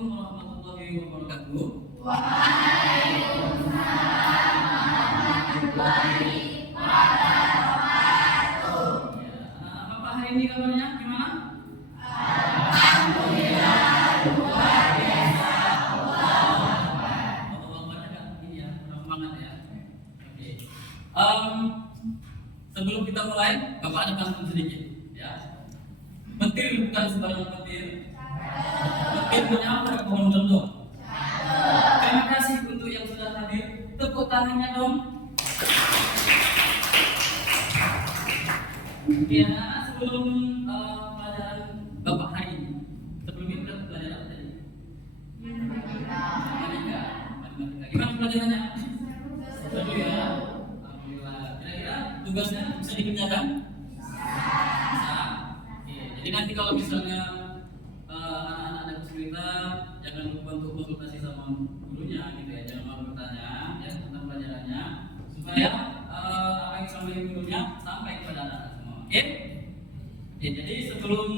Assalamualaikum warahmatullahi wabarakatuh. Ya, Bapak hari ini kabarnya gimana? Sebelum kita mulai, Bapak ada pantun sedikit, ya. Petir bukan sembarang petir. Petir menyambar pohon condong. Terima kasih untuk yang sudah hadir. Tepuk tangannya dong. Ya, sebelum pelajaran Bapak hari ini, sebelum itu pelajaran apa tadi? Matematika. Gimana pelajarannya? Seru ya. Tugasnya bisa dikerjakan? Bisa. Oke. Jadi nanti kalau misalnya anak-anak ada kesulitan, jangan lupa untuk konsultasi sama gurunya gitu ya. Jangan lupa bertanya ya tentang pelajarannya supaya apa yang disampaikan gurunya sampai kepada anak-anak semua. Oke? Oke, jadi sebelum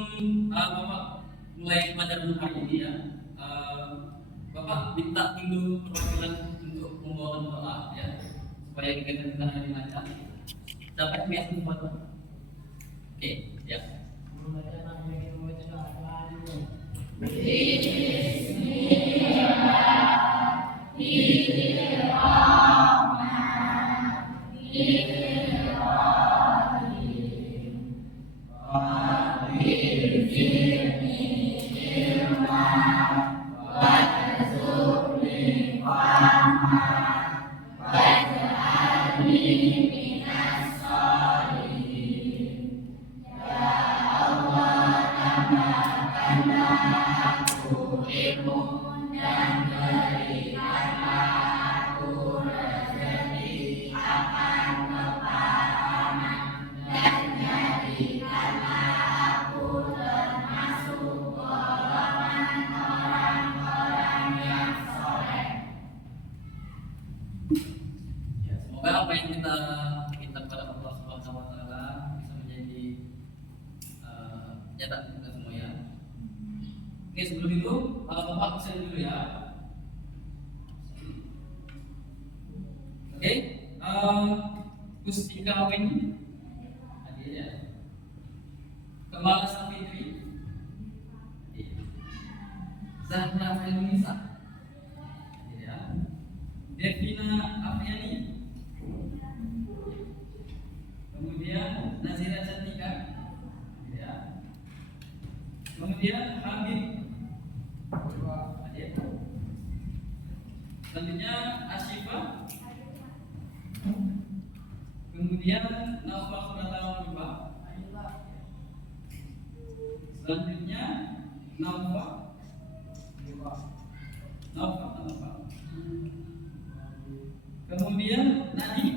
Bapak mulai pelajaran hari ini ya, Bapak minta dulu perwakilan untuk membawakan doa ya supaya kegiatan kita hari ini lancar. Dapat biasa buat oke, ya. Semoga apa yang kita minta kepada Allah Subhanahu wa taala bisa menjadi nyata kita semua ya. Oke, sebelum itu Bapak absen dulu ya. Oke, Kustika apa ini? Hadir ya. Kemala Safitri, Zahra Felisa, hadir ya. Devina Afriani, kemudian Nazira Cantika, ya. Kemudian Habib, hadir. Selanjutnya Asyifa, kemudian Naufal Suratawar, selanjutnya Naufal, kemudian Nadim,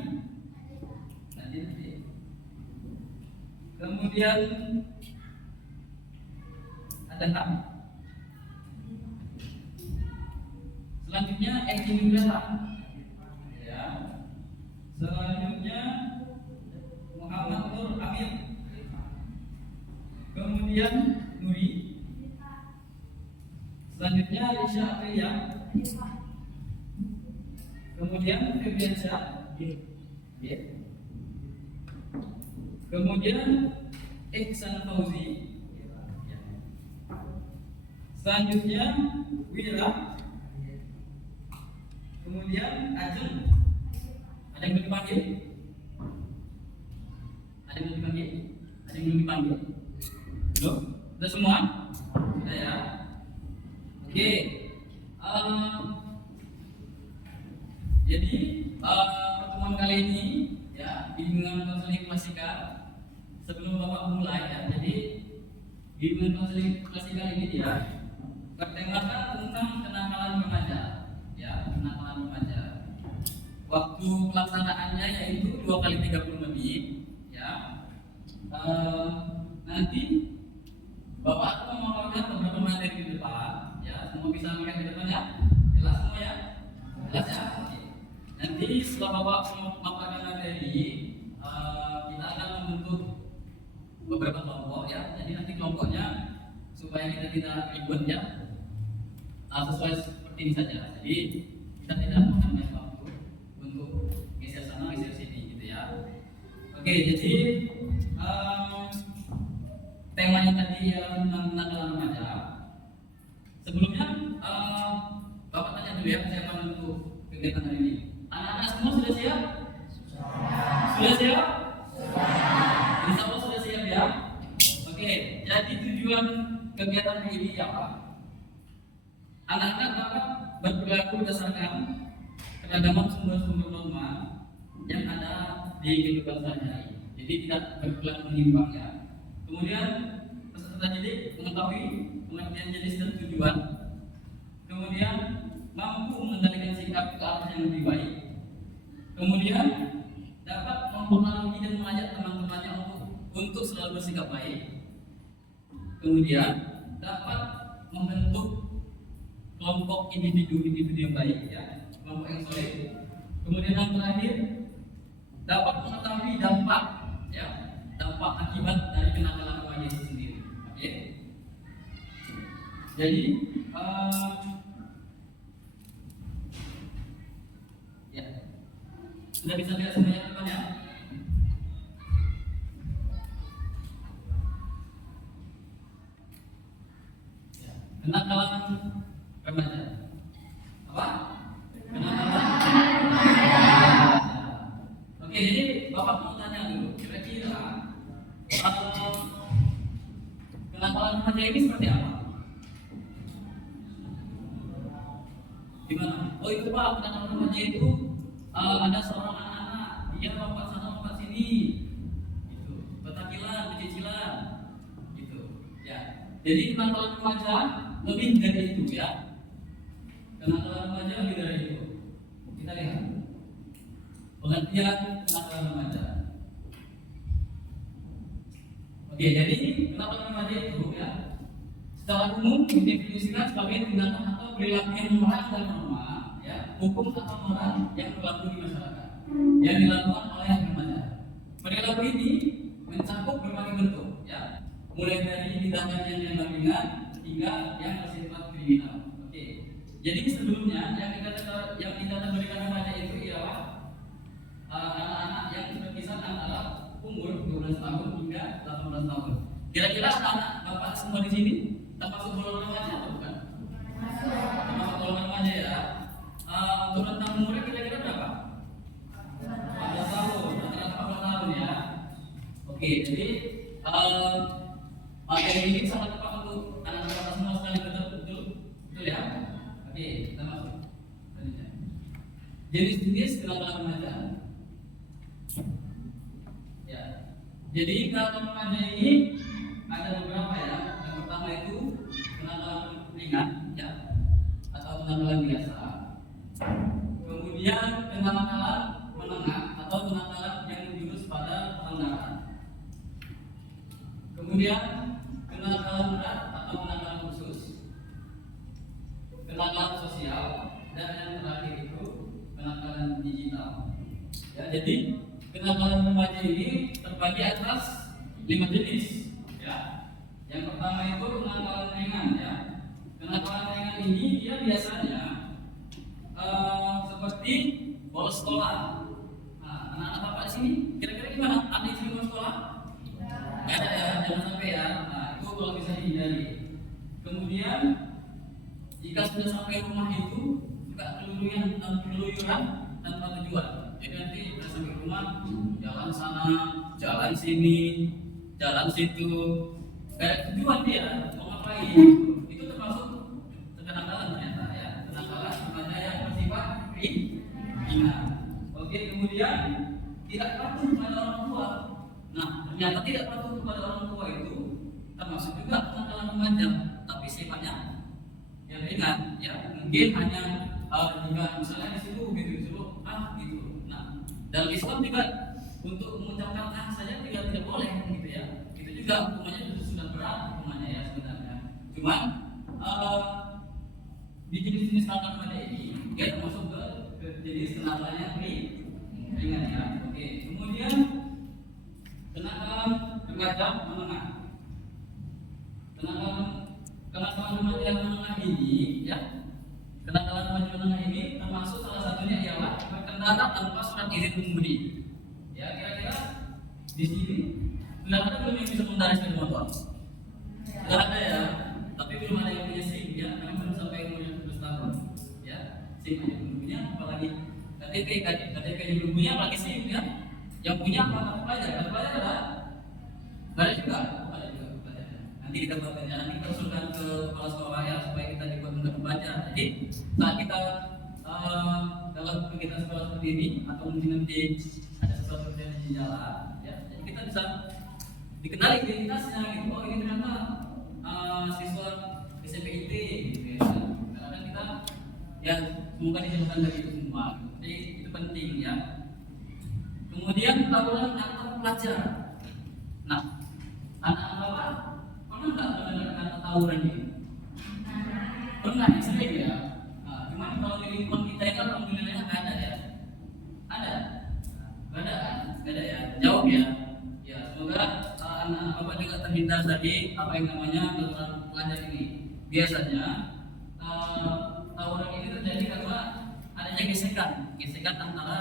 kemudian ada Ham, selanjutnya Eki Nugrata, ya. Selanjutnya Muhammad Nur Amir, kemudian Nuri, selanjutnya Lisha Apriya, kemudian Febriansyah, kemudian Ihsan Fauzi, selanjutnya Wira, kemudian Ajeng. Ada yang belum dipanggil? Ada yang belum dipanggil? Ada yang belum dipanggil? Belum? Sudah semua? Sudah ya? Oke. Jadi pertemuan kali ini ya bimbingan konseling klasikal. Sebelum Bapak mulai ya, jadi bimbingan konseling klasikal ini dia bertemakan tentang kenakalan remaja, ya kenakalan remaja. Waktu pelaksanaannya yaitu 2 kali 30 menit, ya. Nanti Bapak akan memaparkan beberapa materi di depan, ya. Semua bisa melihat di depan ya, jelas semua ya, jelas ya. Nanti setelah Bapak memaparkan materi, kita akan membentuk beberapa kelompok ya. Jadi nanti kelompoknya supaya kita tidak ribet ya. sesuai seperti ini saja. Jadi kita tidak menghabiskan waktu untuk geser sana geser sini gitu ya. Oke, jadi temanya tadi tentang kenakalan remaja. Sebelumnya Bapak tanya dulu ya persiapan untuk kegiatan hari ini. Anak-anak semua sudah siap? Sudah siap? Insya Allah sudah siap ya. Oke, jadi tujuan kegiatan hari ini apa? Anak-anak dapat berperilaku berdasarkan keragaman sumber-sumber norma yang ada di kehidupan sehari-hari. Jadi tidak berperilaku menyimpang ya. Kemudian peserta didik mengetahui pengertian jenis dan tujuan. Kemudian mampu mengendalikan sikap ke arah yang lebih baik. Kemudian dapat mempengaruhi dan mengajak teman-temannya untuk selalu bersikap baik. Kemudian dapat membentuk kelompok individu yang baik ya, kelompok yang solid. Kemudian yang terakhir dapat mengetahui dampak ya, dampak akibat dari kenakalan remaja itu sendiri. Oke. Jadi ya, sudah bisa lihat semuanya depannya. Ya. Kenakalan remaja. Apa? Kenakalan remaja. Oke, jadi Bapak mau tanya dulu, kira-kira kenakalan remaja ini seperti apa? Gimana? Oh itu Pak, kenakalan remaja itu ada seorang anak-anak, dia lompat sana lompat sini, gitu, petakilan, pecicilan, gitu, ya. Jadi kenakalan remaja lebih dari itu ya. Kenakalan remaja lebih dari itu. Kita lihat pengertian kenakalan remaja. Oke, jadi kenakalan remaja itu ya, secara umum didefinisikan sebagai tindakan atau perilaku yang melanggar norma, ya, hukum atau moral yang berlaku di masyarakat yang dilakukan oleh remaja. Perilaku ini mencakup berbagai bentuk, ya, mulai dari tindakan yang ringan hingga yang bersifat kriminal. Oke, jadi sebelumnya yang dikategorikan remaja itu ialah anak-anak yang berkisar antara umur 12 tahun hingga 18 tahun. Kira-kira anak Bapak semua di sini termasuk golongan remaja atau bukan? Termasuk golongan remaja ya. Untuk rentang umurnya kira-kira berapa? 14 tahun, rata-rata 14 tahun ya. Oke, jadi materi ini sangat tepat untuk anak-anak semua sekali, betul ya. Oke, kita masuk. Jenis-jenis kenakalan remaja. Ya, jadi kenakalan remaja ini ada beberapa ya. Yang pertama itu kenakalan ringan ya, atau kenakalan biasa. Kemudian kenakalan menengah atau kenakalan yang menjurus pada pelanggaran. Kemudian kenakalan berat atau kenakalan khusus, kenakalan sosial, dan yang terakhir itu kenakalan digital. Ya, jadi kenakalan remaja ini terbagi atas 5 jenis. Ya, yang pertama itu kenakalan ringan ya. Kenakalan ringan ini dia biasanya seperti bolos sekolah. Nah, anak-anak Bapak sini kira-kira gimana? Ada yang bolos sekolah? Nggak ada ya, jangan sampai ya. Nah, itu kalau bisa dihindari. Kemudian jika sudah sampai rumah itu juga keluyuran tanpa tujuan. Jadi nanti sudah sampai rumah jalan sana, jalan sini, jalan situ, gak ada tujuan dia mau ngapain. Itu termasuk kenakalan ternyata ya, kenakalan remaja yang bersifat ringan. Oke, kemudian tidak patuh kepada orang tua. Nah, ternyata tidak patuh kepada orang tua itu termasuk juga kenakalan remaja, tapi sifatnya yang ringan ya, mungkin hanya jika misalnya disuruh gitu, disuruh gitu. Nah, dalam Islam juga untuk mengucapkan saja tidak boleh gitu ya. Itu juga hukumannya sudah berat hukumannya ya sebenarnya. Cuman di jenis-jenis kenakalan remaja ini dia termasuk ke jenis kenakalannya ringan ya. Oke, kemudian kenakalan remaja menengah. Kenakalan remaja menengah ini ya laju menengah ini termasuk salah satunya ialah berkendara tanpa surat izin mengemudi. Ya, kira-kira di sini sudah ada belum yang bisa mengendarai sepeda motor? Sudah ada ya, tapi belum ada yang punya SIM ya, karena belum sampai umurnya 12 tahun. Ya, SIM aja belum punya, apalagi KTP belum punya, apalagi SIM ya. Yang punya apa? Kartu pelajar ada? Ada juga. Nanti kita buat nanti kita usulkan ke kepala sekolah ya supaya kita dibuat mudah membaca. Jadi saat kita dalam kegiatan sekolah seperti ini atau mungkin nanti ada sesuatu yang di jalan, ya, jadi kita bisa dikenali identitasnya gitu. Oh ini ternyata siswa SMPIT gitu ya. Karena kita ya semoga dijauhkan dari itu semua. Jadi itu penting ya. Kemudian tawuran antar pelajar. Nah, anak-anak bapak pernah nggak mendengar kata tawuran ini? Pernah, sering ya. Nah, cuman kalau di lingkungan kita itu alhamdulillah nggak ada ya. Ada? Nggak ada kan? Nggak ada ya. Jauh ya. Ya, semoga anak-anak bapak juga terhindar dari apa yang namanya tawuran pelajar ini. Biasanya tawuran ini terjadi karena adanya gesekan antara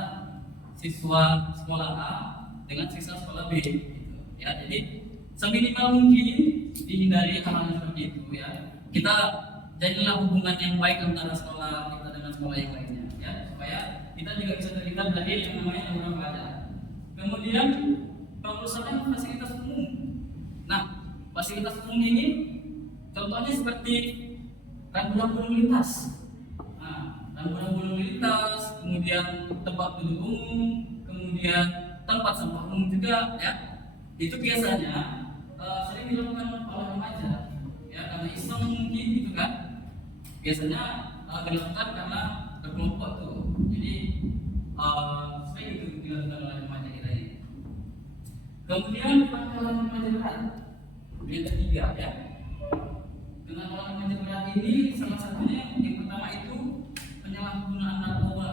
siswa sekolah A dengan siswa sekolah B gitu. Ya, jadi seminimal mungkin dihindari hal-hal seperti itu ya. Kita jadilah hubungan yang baik antara sekolah kita dengan sekolah yang lainnya ya, supaya kita juga bisa terhindar dari yang namanya tawuran pelajar. Kemudian pengurusan fasilitas umum. Nah, fasilitas umum ini contohnya seperti rambu-rambu lalu lintas. Rambu-rambu lalu lintas, kemudian tempat duduk umum, kemudian tempat sampah umum juga ya. Itu biasanya sering dilakukan oleh remaja ya, karena iseng mungkin gitu kan. Biasanya dilakukan karena berkelompok tuh. Jadi sering itu dilakukan oleh remaja kita ini. Kemudian penangkalan remaja berat yang ketiga ya. Penangkalan remaja berat ini salah satunya yang pertama itu penyalahgunaan narkoba.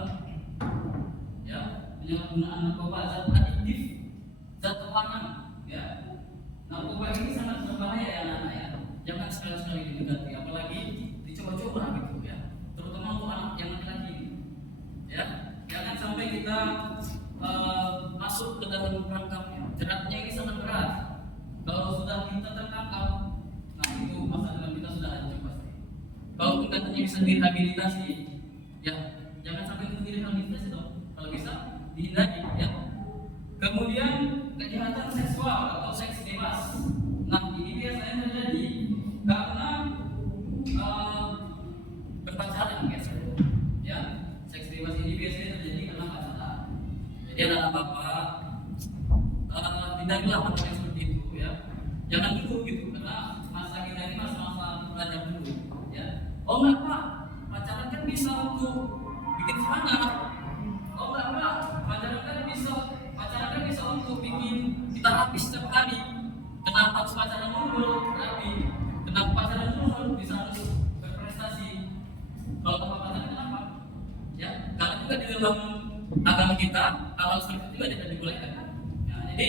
Ya, penyalahgunaan narkoba zat adiktif, zat terlarang. Ya, narkoba ini sangat berbahaya ya anak-anak ya. Jangan sekali-sekali didekati, apalagi dicoba-coba gitu ya. Terutama untuk anak yang laki-laki. Ya, jangan sampai kita masuk ke dalam perangkapnya. Jeratnya ini sangat berat. Kalau sudah kita tertangkap, nah itu masa depan kita sudah hancur pasti. Kalau katanya bisa direhabilitasi, ya jangan sampai itu direhabilitasi dong. Kalau bisa dihindari ya. Kemudian kejahatan seksual atau seks bebas. Nah ini biasanya terjadi karena berpacaran biasanya. Ya, seks bebas ini biasanya terjadi karena pacaran. Jadi anak bapak hindarilah hal yang seperti itu ya. Jangan dulu gitu karena masa kita ini masa-masa belajar dulu ya. Oh enggak pak, pacaran kan bisa untuk bikin semangat. Oh enggak pak, pacaran kan bisa untuk bikin kita rapi setiap hari. Kenapa harus pacaran dulu rapi? Kenapa pacaran dulu bisa harus berprestasi? Kalau tanpa pacaran kenapa? Ya, karena juga di dalam agama kita hal-hal seperti itu juga tidak dibolehkan. Ya, jadi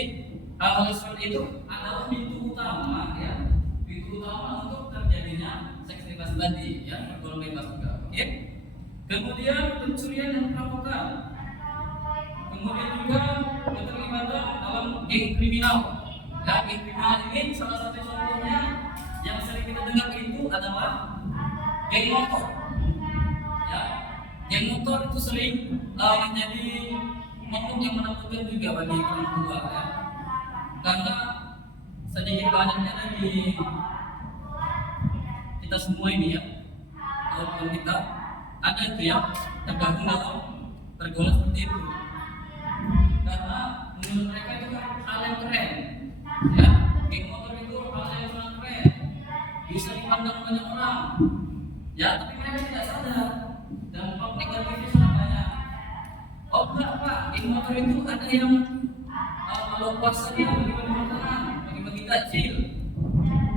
hal-hal seperti itu adalah pintu utama ya, pintu utama untuk terjadinya seks bebas tadi ya, pergaulan bebas juga. Ya. Kemudian pencurian dan perampokan. Kemudian juga keterlibatan dalam geng kriminal. Ya, geng kriminal ini salah satu contohnya yang sering kita dengar itu adalah geng motor. Ya, geng motor itu sering menjadi momok yang menakutkan juga bagi orang tua ya. Karena sedikit banyaknya dari kita semua ini ya, kalau kita ada itu yang tergabung dalam pergaulan seperti itu. Karena menurut mereka itu hal yang keren ya, geng motor itu hal yang sangat keren, bisa dipandang banyak orang ya, tapi mereka tidak sadar dampak negatifnya sangat banyak. Oh enggak pak, geng motor itu ada yang kalau puasa dia bagi-bagi makanan, bagi-bagi takjil.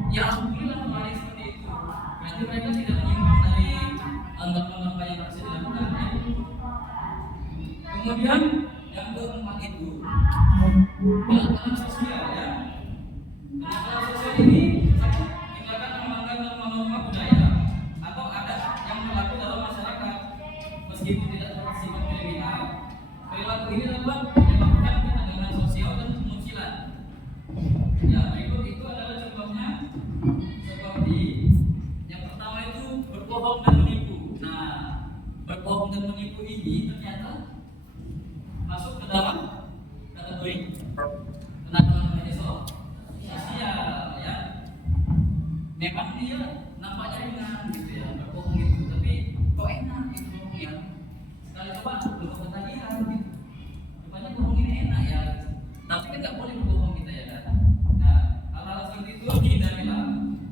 Ya alhamdulillah kemarin seperti itu. Berarti mereka tidak menyimpang dari anggapan-anggapan yang harus dilakukan ya. Kemudian yang keempat itu kenakalan sosial ya. Kenakalan sosial ini tindakan melanggar norma-norma budaya atau adat yang berlaku dalam masyarakat. meskipun tidak bersifat kriminal, perilaku ini dapat menyebabkan ketegangan sosial dan kemunculan. Ya, berikut itu adalah contohnya seperti yang pertama itu berbohong dan menipu. Nah, berbohong dan menipu ini ternyata masuk ke dalam kategori kenakalan media sosial, ya. Memang dia nampaknya ringan gitu ya, berbohong gitu, tapi kok enak gitu bohongnya. Sekali coba untuk ketagihan gitu, rupanya bohong ini enak ya. Tapi kan nggak boleh berbohong kita ya kan. Nah, hal-hal seperti itu hindarilah,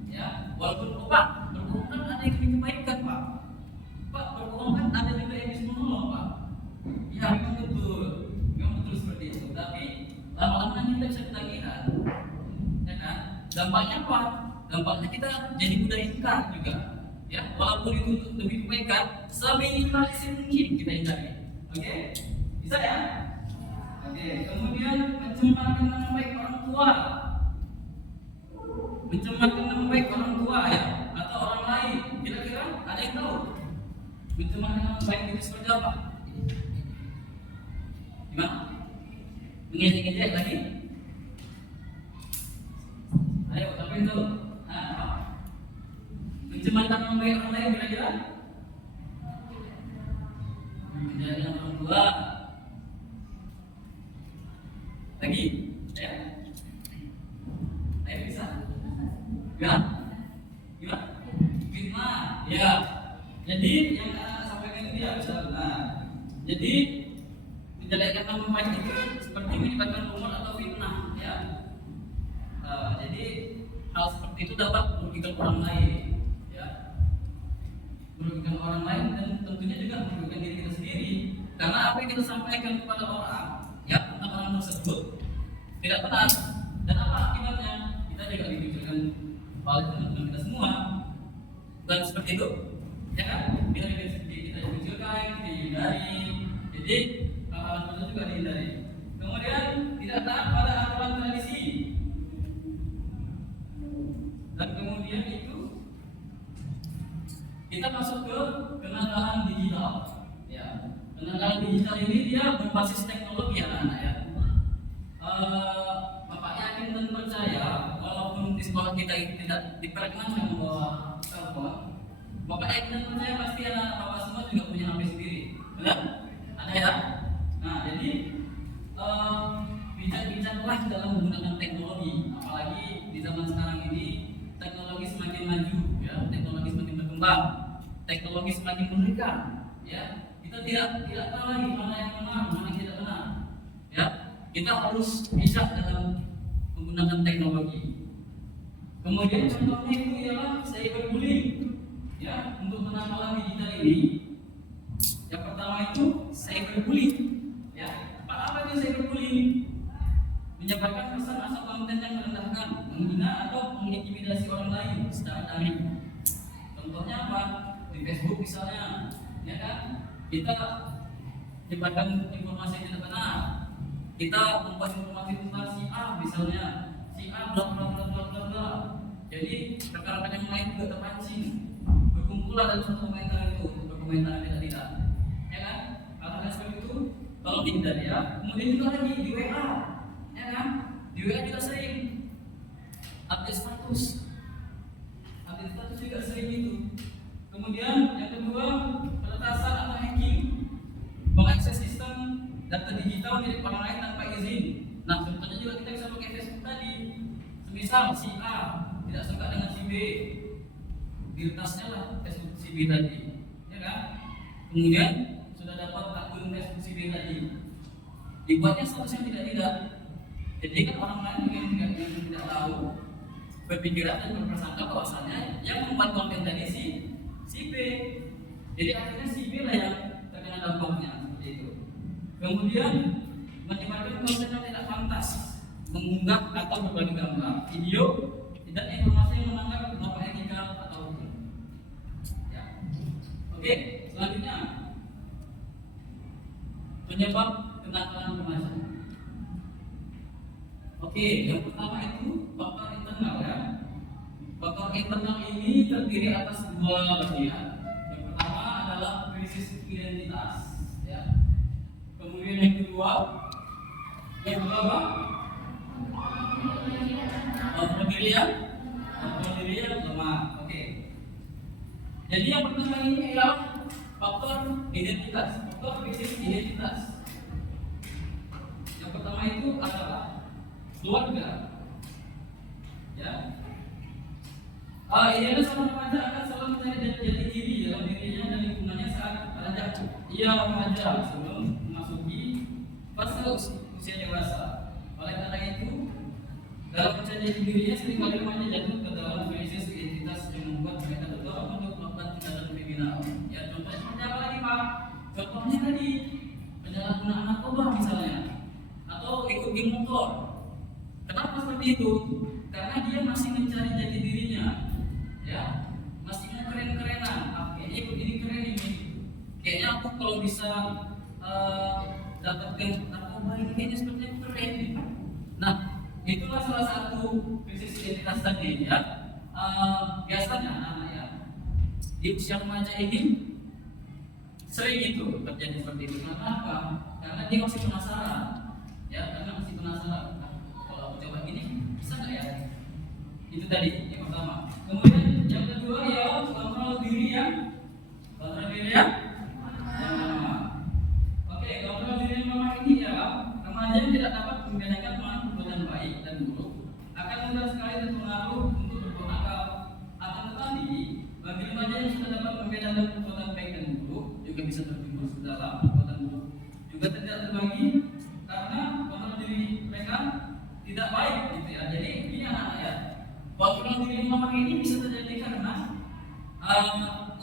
ya. Walaupun Pak berbohong kan ada yang kebaikan Pak berbohong kan ada juga yang bisa menolong Pak. Ya memang betul seperti itu. Tapi lama-lama kita bisa ketagihan, ya kan? Dampaknya apa? Dampaknya kita jadi mudah ingkar juga, ya. Walaupun itu untuk lebih kebaikan, seminimalisir mungkin kita hindari. Oke? Bisa ya? Oke. Kemudian mencemarkan nama baik orang tua, mencemarkan nama baik orang tua ya, atau orang lain. Kira-kira ada yang tahu? Mencemarkan nama baik itu seperti apa? Gimana? Mengejek-ngejek lagi? Ayo, tapi itu mencemarkan nama baik orang lain kira-kira? Menjadi orang tua. Lagi? Ya? Ayo bisa? Gimana? Fitnah? Ya. Jadi yang anak sampaikan itu dia bisa. Nah, jadi menjelekkan nama baik itu seperti menyebarkan rumor atau fitnah, ya. Jadi hal seperti itu dapat merugikan orang lain, ya. Merugikan orang lain dan tentunya juga merugikan diri kita sendiri. Karena apa yang kita sampaikan kepada orang, ya, tentang orang tersebut tidak benar. Dan apa akibatnya? Kita juga dibicarakan oleh teman-teman kita semua. Dan seperti itu, ya kan? Kita dibicarakan, kita dihindari. Jadi hal-hal itu juga dihindari. Kemudian tidak taat pada aturan tradisi. Dan kemudian itu kita masuk ke kenakalan digital, ya. Kenakalan digital ini dia berbasis teknologi anak-anak, ya. Bapak yakin dan percaya walaupun di sekolah kita itu tidak diperkenankan membawa telepon, Bapak yakin dan percaya pasti anak-anak bapak semua juga punya HP sendiri, benar? Ada ya? Nah, jadi bijak-bijaklah dalam menggunakan teknologi, apalagi di zaman sekarang ini teknologi semakin maju, ya, teknologi semakin berkembang, teknologi semakin mengerikan, ya. Kita tidak tahu lagi mana yang benar, mana yang tidak benar, ya. Kita harus bijak dalam menggunakan teknologi. Kemudian contohnya itu ialah cyberbullying, ya. Untuk penangkalan digital ini, yang pertama itu cyberbullying, ya. Apa itu cyberbullying? Menyebarkan pesan atau konten yang merendahkan, menghina atau mengintimidasi orang lain secara daring. Contohnya apa? Di Facebook misalnya, ya kan? Kita menyebarkan informasi yang tidak benar. Kita membuat informasi tentang si A misalnya, si A bla bla bla bla bla bla. Jadi rekan-rekan yang lain juga terpancing, berkumpullah dalam satu komentar itu untuk berkomentar tidak, ya kan? Hal-hal seperti itu tolong dihindari, ya. Kemudian juga lagi di WA. Ya kan? Di WA juga sering update status juga sering itu. Kemudian yang kedua, peretasan atau hacking, mengakses sistem data digital milik orang lain tanpa izin. Nah, contohnya juga kita bisa pakai Facebook tadi. Semisal si A tidak suka dengan si B, diretasnya lah Facebook si B tadi, ya kan? Kemudian sudah dapat akun Facebook si B tadi, dibuatnya status yang tidak. Jadi kan orang lain yang tidak tahu berpikiran dan berprasangka bahwasanya yang membuat konten tadi si B. Jadi akhirnya si B lah yang terkena dampaknya seperti itu. Kemudian menyebarkan konten yang tidak pantas, mengunggah atau berbagi gambar, video, dan informasi yang melanggar norma etika atau hukum. Ya. Oke, selanjutnya penyebab kenakalan remaja. Oke, yang pertama itu faktor internal, ya. Faktor internal ini terdiri atas dua bagian. Yang pertama adalah krisis identitas, ya. Kemudian yang kedua apa? Pendirian lemah. Oke. Jadi yang pertama ini adalah faktor identitas, faktor krisis identitas. Yang pertama itu adalah keluarga. Ya. Idealnya seorang remaja akan selalu mencari jati diri dalam dirinya dan lingkungannya saat ia remaja sebelum memasuki fase usia dewasa. Oleh karena itu, dalam mencari jati dirinya seringkali remaja jatuh ke dalam krisis identitas yang membuat mereka terdorong untuk melakukan tindakan kriminal. Ya, contohnya seperti apa lagi, Pak? Contohnya tadi penyalahgunaan narkoba misalnya, atau ikut geng motor. Kenapa seperti itu? Karena dia masih mencari jati dirinya, ya, masih mau keren-kerenan. Kayaknya ikut ini keren ini. Kayaknya aku kalau bisa dapatkan narkoba ini kayaknya seperti aku keren. Nah, itulah salah satu krisis identitas tadi, ya. Biasanya anak ya di usia remaja ini sering itu terjadi seperti itu. Kenapa? Karena dia masih penasaran, ya, karena masih penasaran. Kalau aku coba gini, bisa nggak ya? Itu tadi yang pertama. Kemudian yang kedua ya kontrol diri yang lemah. Oke, kontrol diri yang lemah ini ya remaja yang tidak dapat membedakan mana perbuatan baik dan buruk akan mudah sekali terpengaruh untuk berbuat nakal. Akan tetapi bagi remaja yang sudah dapat membedakan perbuatan baik dan buruk juga bisa tertimbun dalam perbuatan buruk juga tidak terbagi karena kontrol diri mereka tidak baik gitu ya. Jadi ini anak-anak ya, kontrol diri yang lemah ini bisa terjadi karena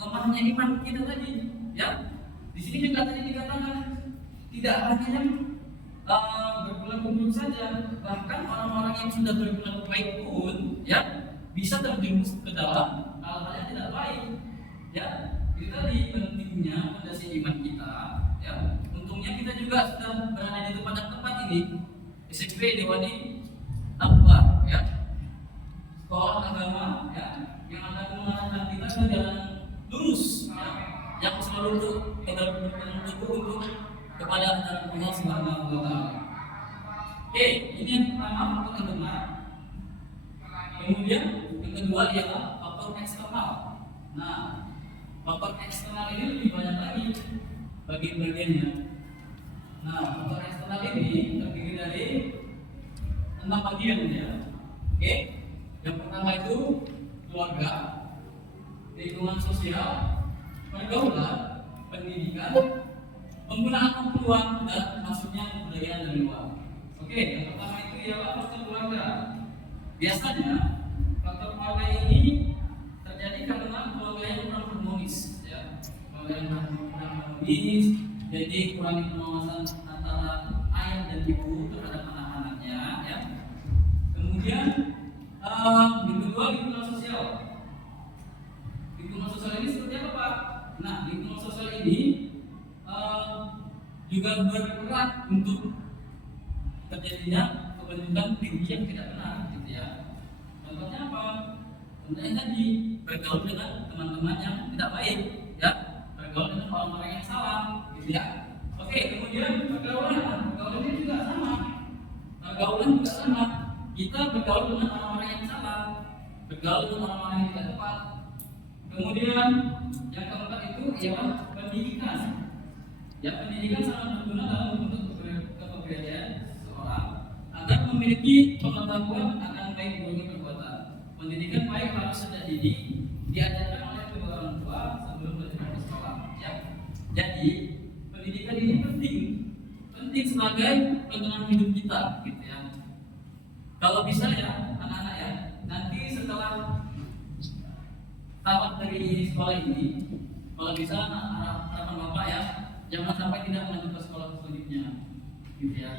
lemahnya iman kita tadi, ya. Di sini juga tadi dikatakan tidak hanya yang berperilaku buruk saja, bahkan orang-orang yang sudah berperilaku baik pun, ya, bisa terjerumus ke dalam hal-hal yang tidak baik, ya. Itu tadi pentingnya fondasi iman kita, ya. Untungnya kita juga sudah berada di tempat ini, SMP Dewani Taqwa, ya, sekolah agama, ya, yang akan mengarahkan kita ke jalan lurus, ya, yang selalu berpegang teguh untuk kepada ajaran Allah Subhanahu wa Ta'ala. Oke, ini yang pertama faktor yang benar. Kemudian yang kedua ialah faktor eksternal. Nah, faktor eksternal ini lebih banyak lagi bagian-bagiannya. Nah, faktor eksternal ini terdiri dari 6 bagian ya. Oke, yang pertama itu keluarga, lingkungan sosial, pergaulan, pendidikan, penggunaan peluang dan masuknya kebudayaan dari luar. Oke, yang pertama itu ialah faktor keluarga. Biasanya faktor keluarga ini terjadi karena keluarga yang kurang harmonis, ya. Keluarga yang kurang harmonis, jadi kurangi pengawasan antara ayah dan ibu terhadap anak-anaknya, ya. Kemudian yang kedua lingkungan sosial. Lingkungan sosial ini seperti apa, Pak? Nah, lingkungan sosial ini juga berperan untuk terjadinya kebentukan tinggi yang tidak benar, gitu ya. Contohnya apa? Contohnya tadi bergaul dengan teman-teman yang tidak baik, ya, bergaul dengan orang-orang yang salah, gitu ya. Oke, kemudian pergaulan ini juga sama. Pergaulan juga sama. Kita bergaul dengan orang-orang yang salah, bergaul dengan orang-orang yang tidak tepat. Kemudian yang keempat itu ialah pendidikan. Ya, pendidikan sangat berguna dalam membentuk kepribadian seseorang agar memiliki pengetahuan akan baik buruknya perbuatan. Pendidikan baik harus sejak dini diajarkan oleh kedua orang tua sebelum berangkat ke sekolah. Ya. Jadi pendidikan ini penting sebagai pegangan hidup kita, gitu ya. Kalau bisa ya anak-anak ya, nanti setelah tamat dari sekolah ini, kalau bisa harapan bapak ya, jangan sampai tidak melanjut ke sekolah selanjutnya, gitu ya.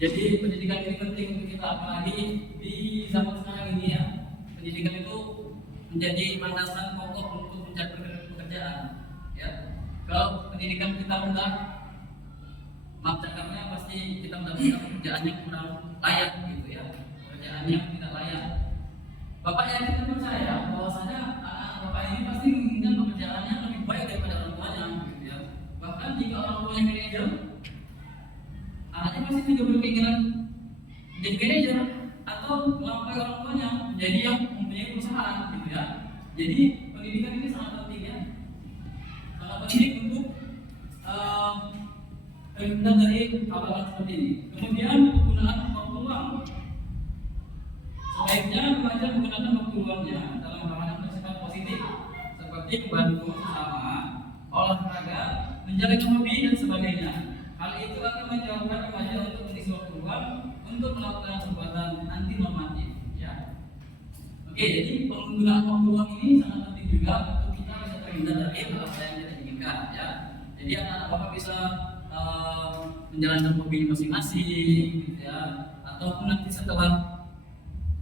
Jadi pendidikan ini penting untuk kita, apalagi di zaman sekarang ini ya. Pendidikan itu menjadi landasan pokok untuk mencari pekerjaan, ya. Kalau pendidikan kita rendah, maaf cakapnya pasti kita mendapatkan pekerjaan yang kurang layak, gitu ya. Pekerjaan yang tidak layak. Bapak yakin dan percaya bahwasanya anak-anak bapak ini pasti menginginkan pekerjaan yang lebih baik daripada orang Jadi pendidikan ini sangat penting ya, sangat penting untuk terhindar dari hal-hal seperti ini. Kemudian penggunaan waktu luang, sebaiknya remaja menggunakan waktu luangnya dalam hal-hal yang bersifat positif, seperti membantu sesama, olahraga, menjalin hobi dan sebagainya. Hal itu akan menjauhkan remaja untuk mengisi waktu luang untuk melakukan perbuatan anti normatif. Ya. Oke, jadi penggunaan waktu luang ini sangat penting juga untuk kita bisa terhindar dari hal yang tidak diinginkan. Ya. Jadi anak-anak bapak bisa menjalankan hobi masing-masing, gitu ya. Ataupun nanti setelah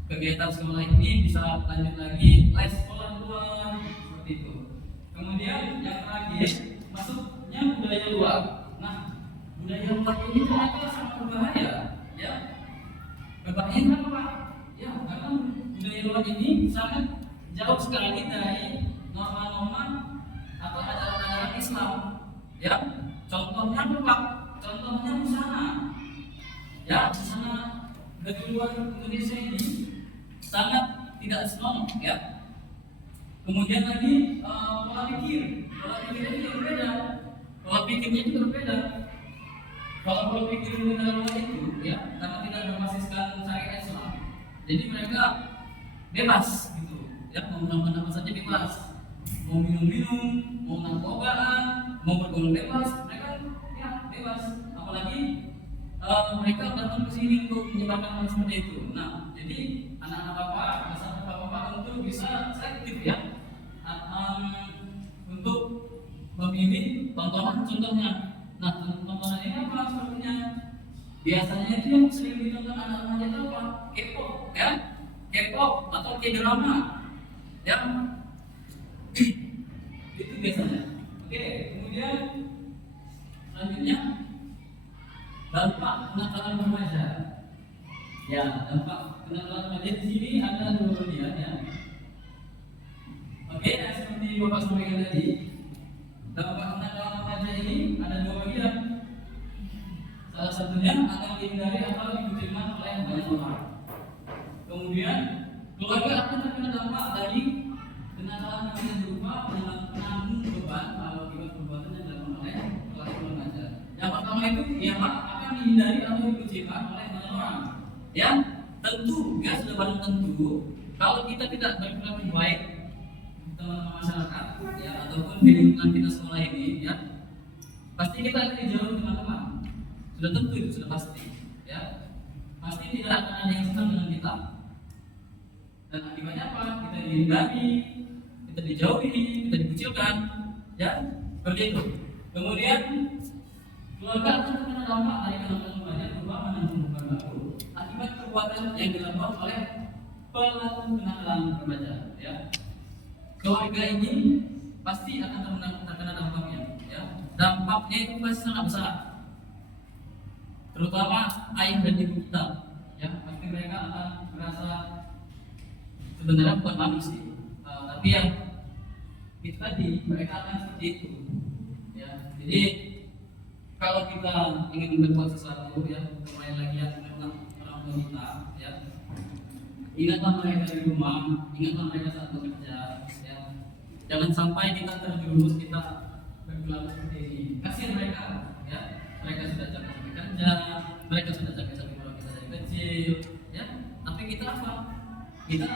kegiatan sekolah ini bisa lanjut lagi les sekolah luar seperti itu. Kemudian yang terakhir masuknya budaya luar. Nah, budaya luar ini ternyata sangat berbahaya, ya. Berbahaya kenapa? Ya, karena budaya luar ini sangat jauh sekali dari norma-norma atau ajaran-ajaran Islam. Ya, contohnya apa? Contohnya busana. Ya, busana dari luar Indonesia ini sangat tidak senonoh, ya. Kemudian lagi pola pikirnya juga berbeda. Pola pikirnya juga berbeda. Kalau pola pikir negara luar itu, ya, karena tidak berbasiskan syariat Islam, jadi mereka bebas, gitu, ya, mau melakukan apa saja bebas, mau minum, mau narkobaan, mau bergaul bebas, mereka ya bebas. Apalagi mereka datang ke sini untuk menyebarkan hal seperti itu. Nah, jadi anak-anak bapak bersama bapak untuk bisa selektif, ya, untuk memilih tontonan contohnya. Nah, tontonan ini apa sepertinya? Biasanya itu yang sering ditonton anak remaja itu apa? K-pop, ya, K-pop atau K-drama, ya. Itu biasanya. Oke, kemudian selanjutnya dampak kenakalan remaja. Ya, dampak kenakalan remaja di sini ada dua bagian, ya. Oke, seperti Bapak sampaikan tadi, dampak kenakalan remaja ini ada dua bagian. Salah satunya akan dihindari atau dikucilkan oleh banyak orang. Kemudian keluarga akan terkena dampak dari kenakalan remaja berupa menanggung beban atau akibat perbuatan yang dilakukan oleh pelaku remaja. Yang pertama itu ialah akan dihindari atau dikucilkan oleh banyak orang. Ya, tentu, ya, sudah barang tentu kalau kita tidak berperilaku baik di tengah masyarakat, ya, ataupun di lingkungan kita sekolah ini, ya, pasti kita akan dijauhi teman-teman. Sudah tentu itu, sudah pasti, ya. Pasti tidak akan ada yang senang dengan kita. Dan akibatnya apa? Kita dihindari, kita dijauhi, kita dikucilkan, ya, seperti itu. Kemudian keluarga akan terkena dampak dari kenakalan remaja berupa menanggung beban baru akibat perbuatan yang dilakukan oleh pelaku kenakalan remaja, ya. Keluarga ini pasti akan terkena dampaknya, ya. Dampaknya itu pasti sangat besar, terutama ayah dan ibu kita, ya. Pasti mereka akan merasa sebenarnya bukan manusia, tapi yang itu tadi mereka akan seperti itu, ya. Jadi kalau kita ingin berbuat sesuatu, ya, kembali lagi ya, memang orang tua kita, ya, ingatlah mereka di rumah, ingatlah mereka saat bekerja, ya. Jangan sampai kita terjerumus, kita berperilaku seperti ini. Kasihan mereka, ya. Mereka sudah capek bekerja, mereka sudah capek kalau kita dari kecil, ya. Tapi kita apa? Kita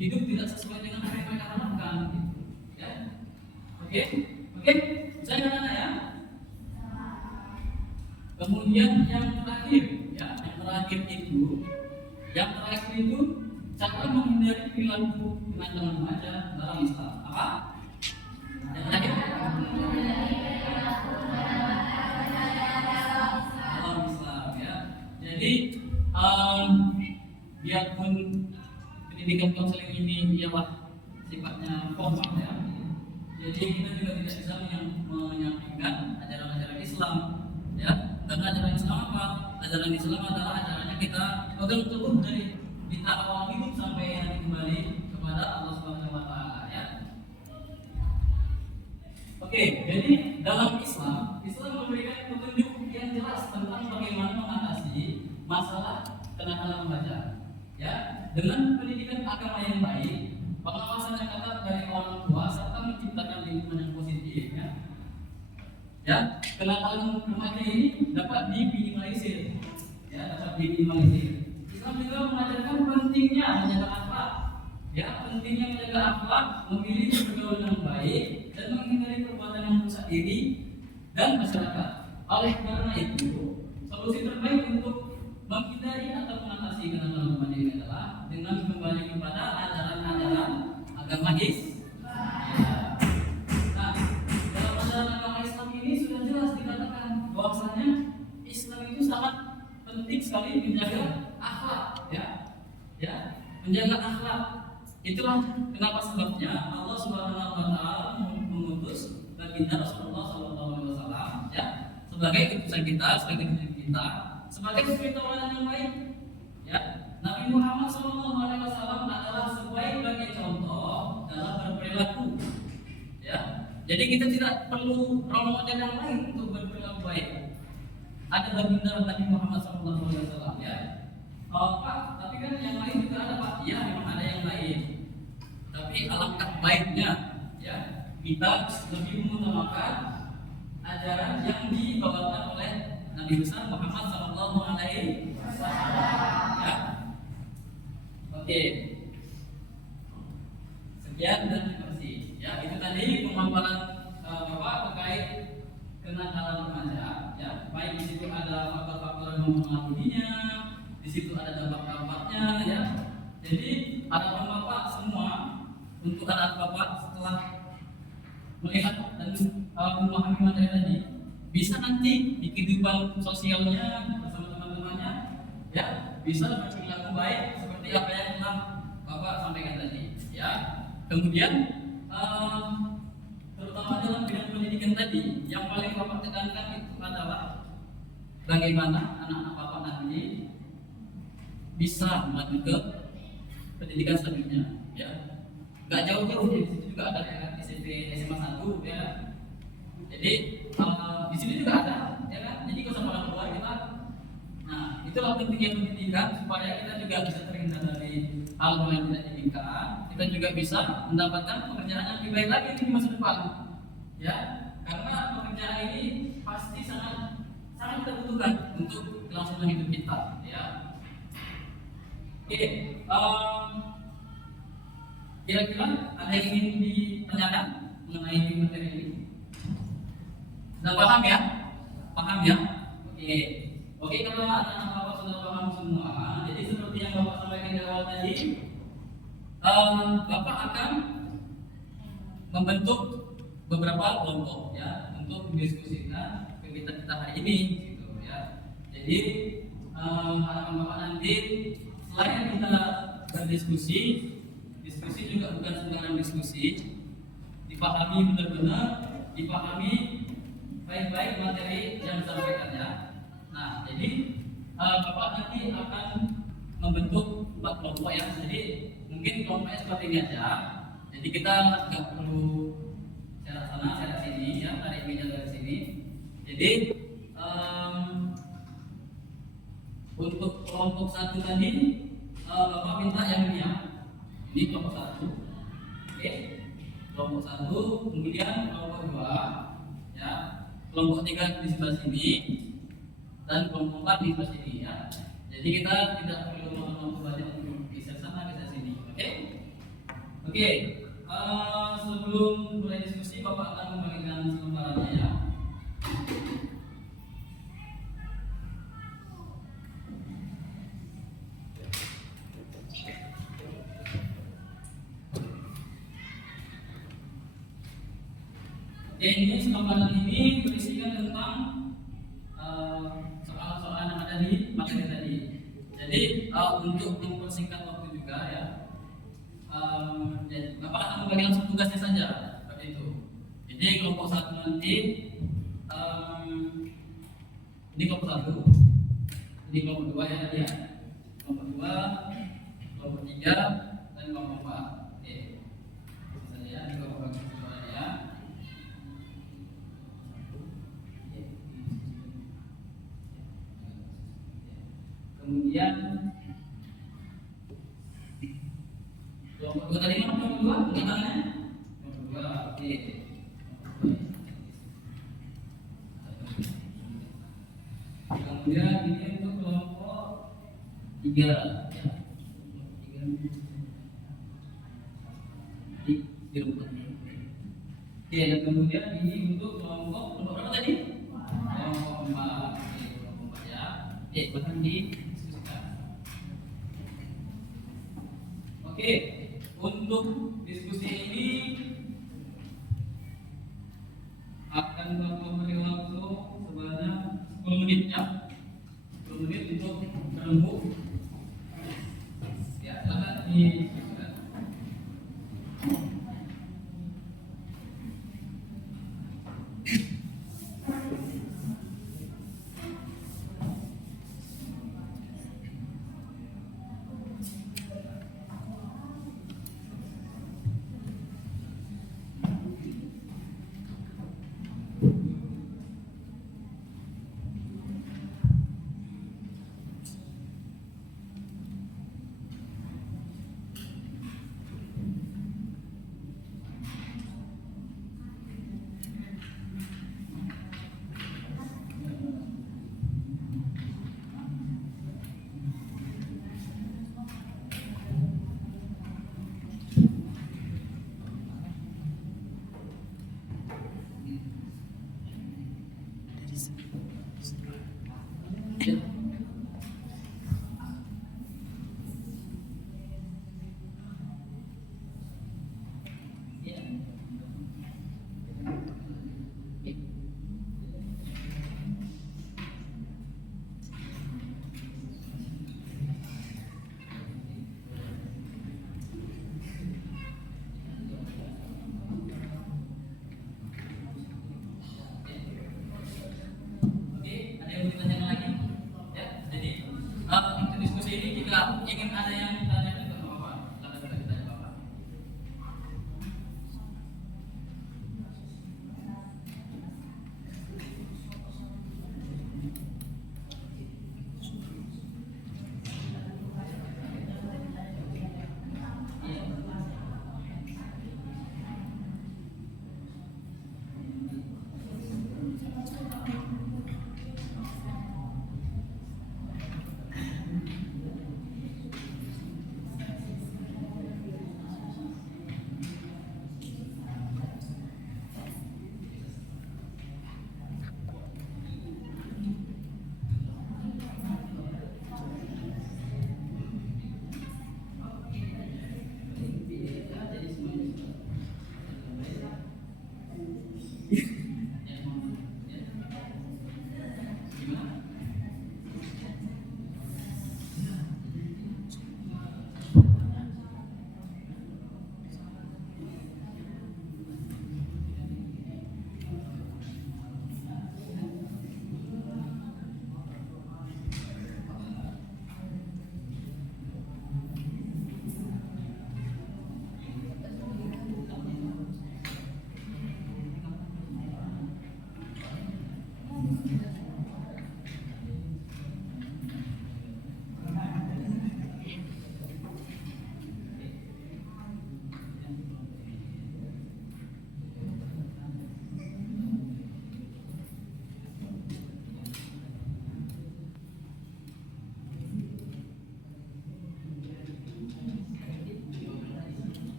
hidup tidak sesuai dengan apa yang mereka harapkan, gitu, ya. Oke, saya nanya, ya. Kemudian yang terakhir, ya, yang terakhir itu cara menghindari perilaku teman-teman remaja dalam Islam. Apa? Yang terakhir? Dalam Islam, ya. Jadi biarpun pendidikan konseling ini ialah sifatnya formal, ya. Jadi kita juga tidak bisa menyampingkan ajaran-ajaran Islam, ya. Karena ajaran Islam apa? Ajaran Islam adalah ajarannya kita pegang teguh dari kita awal hidup sampai nanti kembali kepada Allah Subhanahu wa Ta'ala, ya. Oke, jadi dalam Islam memberikan petunjuk yang jelas tentang bagaimana mengatasi masalah kenakalan remaja, ya. Dengan pendidikan agama yang baik, pengawasan yang ketat dari orang tua serta menciptakan lingkungan yang positif ya kenakalan remaja ini dapat diminimalisir Islam juga mengajarkan pentingnya menjaga akhlak pentingnya menjaga akhlak, memilih pergaulan yang baik dan menghindari perbuatan yang merusak diri dan masyarakat. Oleh karena itu, solusi terbaik untuk menghindari atau mengatasi kenakalan remaja ini adalah dengan kembali kepada ajaran-ajaran agama Islam. Nah, dalam ajaran agama Islam ini sudah jelas dikatakan bahwasanya Islam itu sangat penting sekali menjaga akhlak, menjaga akhlak. Itulah kenapa sebabnya Allah Subhanahu wa taala mengutus baginda Rasulullah sallallahu alaihi wasallam sebagai utusan kita, sebagai suri tauladan yang baik. Nabi Muhammad sallallahu alaihi wasallam adalah sebaik-baiknya contoh dalam berperilaku. Jadi kita tidak perlu role model yang lain untuk berperilaku baik. Ada baginda Nabi Muhammad sallallahu alaihi wasallam Pak, tapi kan yang lain juga ada Pak. Iya, memang ada yang lain. Tapi alangkah baiknya kita lebih mengutamakan ajaran yang dibawakan oleh Nabi besar Muhammad sallallahu alaihi wasallam. Oke. Sekian dan terima kasih. Itu tadi pemaparan Bapak terkait kenakalan remaja. Baik di situ ada faktor-faktor yang mempengaruhinya, di situ ada dampak-dampaknya. Jadi harapan Bapak semua untuk anak Bapak setelah melihat dan memahami materi tadi bisa nanti di kehidupan sosialnya bersama teman-temannya bisa berperilaku baik seperti apa yang telah Bapak sampaikan tadi. Kemudian terutama dalam bidang pendidikan tadi yang paling Bapak tekankan itu adalah bagaimana anak-anak Bapak nanti bisa maju ke pendidikan selanjutnya. Gak jauh-jauh di situ juga ada SMP SMA 1 Jadi di sini juga ada Jadi kalau sama orang tua kita. Nah, itulah pentingnya pendidikan supaya kita juga bisa terhindar dari hal-hal yang tidak diinginkan. Kita juga bisa mendapatkan pekerjaan yang lebih baik lagi di masa depan. Karena pekerjaan ini pasti sangat kita butuhkan untuk kelangsungan hidup kita. Oke, kira-kira ada yang ingin ditanyakan mengenai materi ini? Sudah paham ya? Oke, kalau anak-anak Bapak sudah paham semua, jadi seperti yang Bapak sampaikan di awal tadi, Bapak akan membentuk beberapa kelompok untuk mendiskusikan kegiatan kita hari ini, gitu Jadi harapan Bapak nanti selain kita berdiskusi juga bukan sembarang diskusi, dipahami benar-benar, dipahami baik-baik materi yang disampaikannya. Nah, jadi Bapak nanti akan membentuk 4 kelompok Jadi mungkin kelompoknya seperti ini aja. Jadi kita nggak perlu secara sana, secara sini tarik meja dari sini. Jadi untuk kelompok 1 tadi Bapak minta yang ini Ini kelompok 1. Kelompok 1, kemudian kelompok 2 kelompok 3 di sebelah sini dan kelompok 4 di sebelah sini Jadi kita tidak perlu ngomong banyak untuk geser sana geser sini. Oke. Sebelum mulai diskusi Bapak akan membagikan selembarannya Ini selembaran ini berisikan tentang soal-soal yang ada di materi tadi. Jadi untuk mempersingkat waktu juga Bapak akan membagi langsung tugasnya saja seperti itu. Jadi kelompok 1 nanti ini kelompok 1, ini kelompok 2 kelompok 2, kelompok 3 dan kelompok 4. Itu saja ini kelompok soalnya Kemudian kelompok 2 tadi Kemudian ini untuk kelompok 3 ya. Di rumput. Oke, dan kemudian ini untuk kelompok berapa tadi? Kelompok 4. Oke, kelompok 4 ya. Oke, silahkan didiskusikan. Oke, untuk diskusi ini akan memberi waktu sebanyak 10 menit ya. 10 menit untuk berembuk. Ya, silakan didiskusikan. Ya. Oke, ada yang mau ditanyakan lagi? Ya, jadi untuk diskusi ini jika ingin ada yang ditanyakan ke Bapak, silakan kita ditanya Bapak.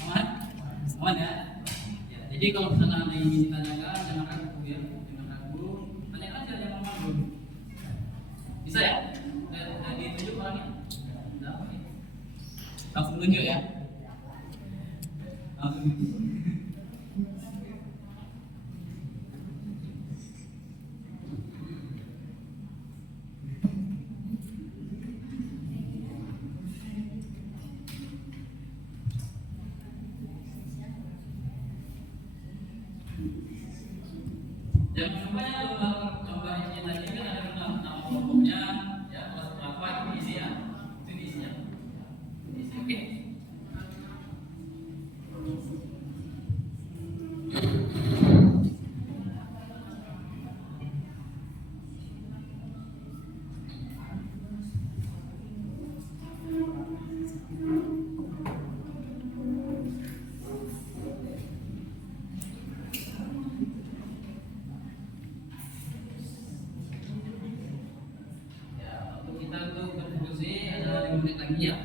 Aman? Aman ya? Ya, jadi kalau misalkan ada yang ingin ditanyakan, jangan ragu ya, jangan ragu, tanyakan aja yang mau. Bisa ya? Udah ditunjuk orangnya? Udah, oke. Langsung tunjuk ya? Langsung tunjuk. Jangan lupa ya coba izin lagi kan ada nama kelompoknya ya kelas berapa itu diisi ya itu diisinya diisi oke. menit lagi ya.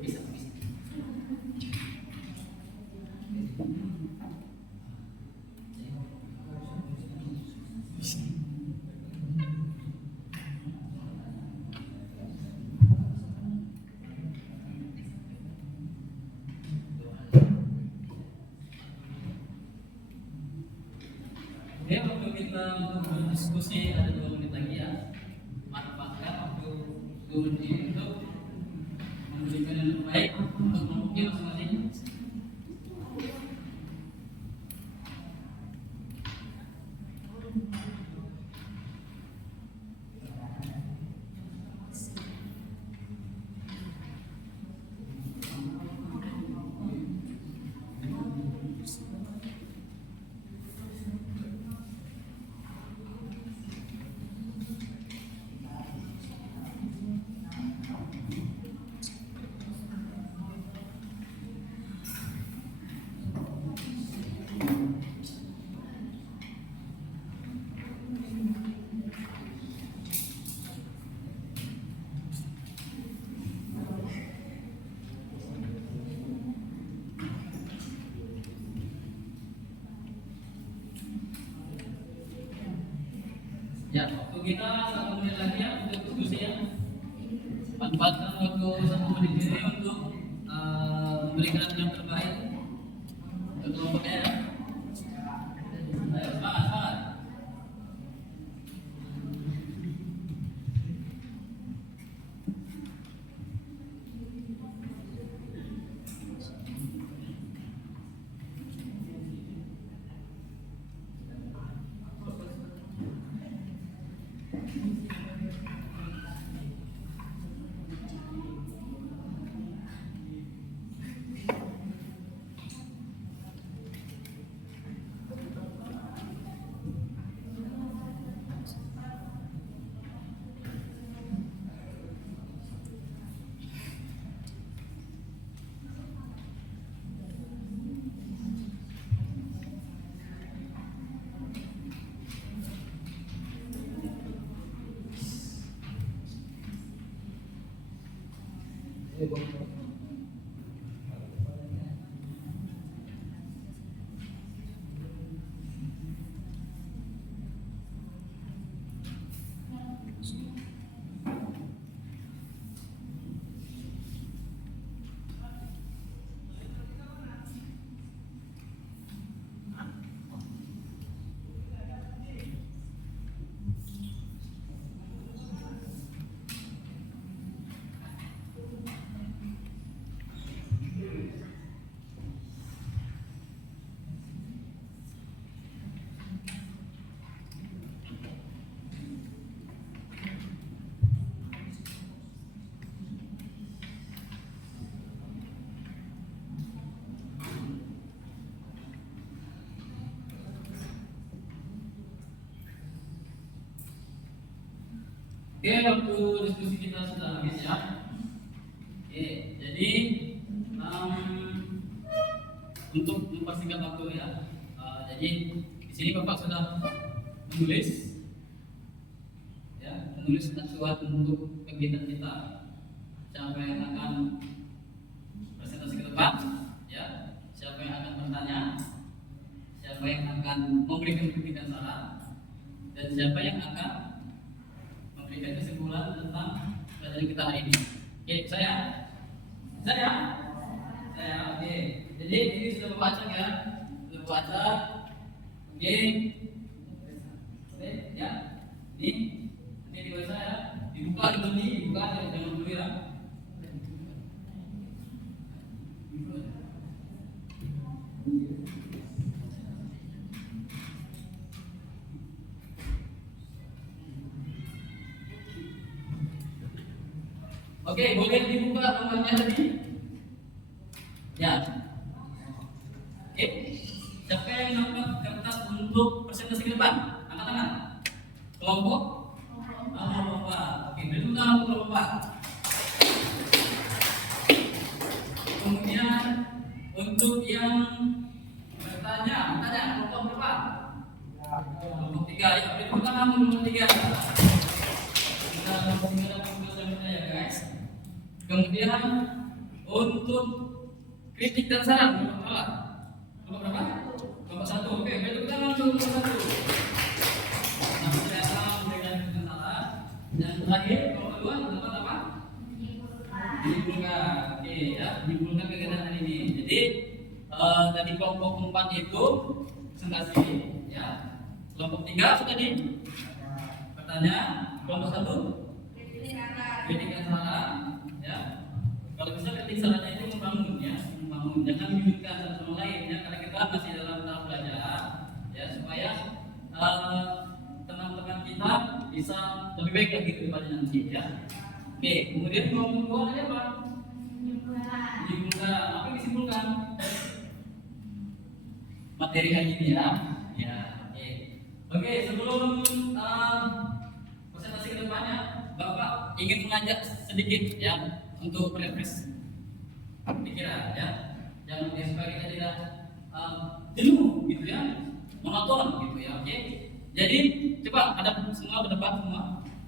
Bisa, bisa. Oke, waktu kita berdiskusi ada 2 menit lagi ya. Manfaatkan waktu 2 menit itu memberikan yang terbaik untuk kelompoknya masing-masing. Ya, waktu kita 1 menit lagi ya untuk diskusi ya. Manfaatkan waktu 1 menit ini untuk memberikan yang terbaik untuk kelompoknya ya. Ayo, semangat, semangat. Oke, waktu diskusi kita sudah habis ya. Oke, jadi untuk mempersingkat waktu ya. Jadi di sini Bapak sudah menulis ya. menulis acuan untuk kegiatan kita. Siapa yang akan presentasi ke depan? Ya. Siapa yang akan bertanya? Siapa yang akan memberikan kritikan saran? Dan siapa yang akan memberikan kesimpulan tentang pelajaran kita hari ini? Oke, saya. Oke. Jadi ini sudah membaca ya, sudah membaca. Oke, ya. Ini dibaca ya, dibuka dulu nih, dibuka jangan dulu ya. Oke, boleh dibuka nomornya tadi? Ya. Oke. Siapa yang dapat kertas untuk presentasi ke depan? Angkat tangan. Kelompok? Kelompok. Oke, beri tepuk tangan untuk kelompok. Kemudian untuk yang bertanya, kelompok berapa? Kelompok 3. Ya, beri tepuk tangan untuk kelompok 3. Kita kelompok 3 dapat tugas ya guys. Kemudian untuk kritik dan saran kelompok berapa? Kelompok 1. Oke, beri tepuk tangan untuk kelompok 1. Nah, saya memberikan kritik dan saran. Dan terakhir kelompok 2 dapat apa? Dikumpulkan. Oke ya, dikumpulkan kegiatan hari ini. Jadi tadi kelompok 4 itu presentasi ya. Kelompok 3 sudah tadi bertanya. Kelompok 1 kritik dan saran ya. Kalau bisa kritik sarannya itu membangun ya, membangun. Jangan menyudutkan satu sama lain ya, karena kita masih dalam tahap belajar ya, supaya teman-teman kita bisa lebih baik lagi ke depannya nanti ya. Oke, kemudian kelompok 2 ada apa? Disimpulkan. Apa yang disimpulkan? Materi hari ini ya. Ya, oke. Oke, sebelum presentasi ke depannya, Bapak ingin mengajak sedikit ya untuk refresh pikiran ya. Jangan supaya kita tidak jenuh gitu ya, monoton gitu ya. Oke. Jadi coba ada semua ke depan semua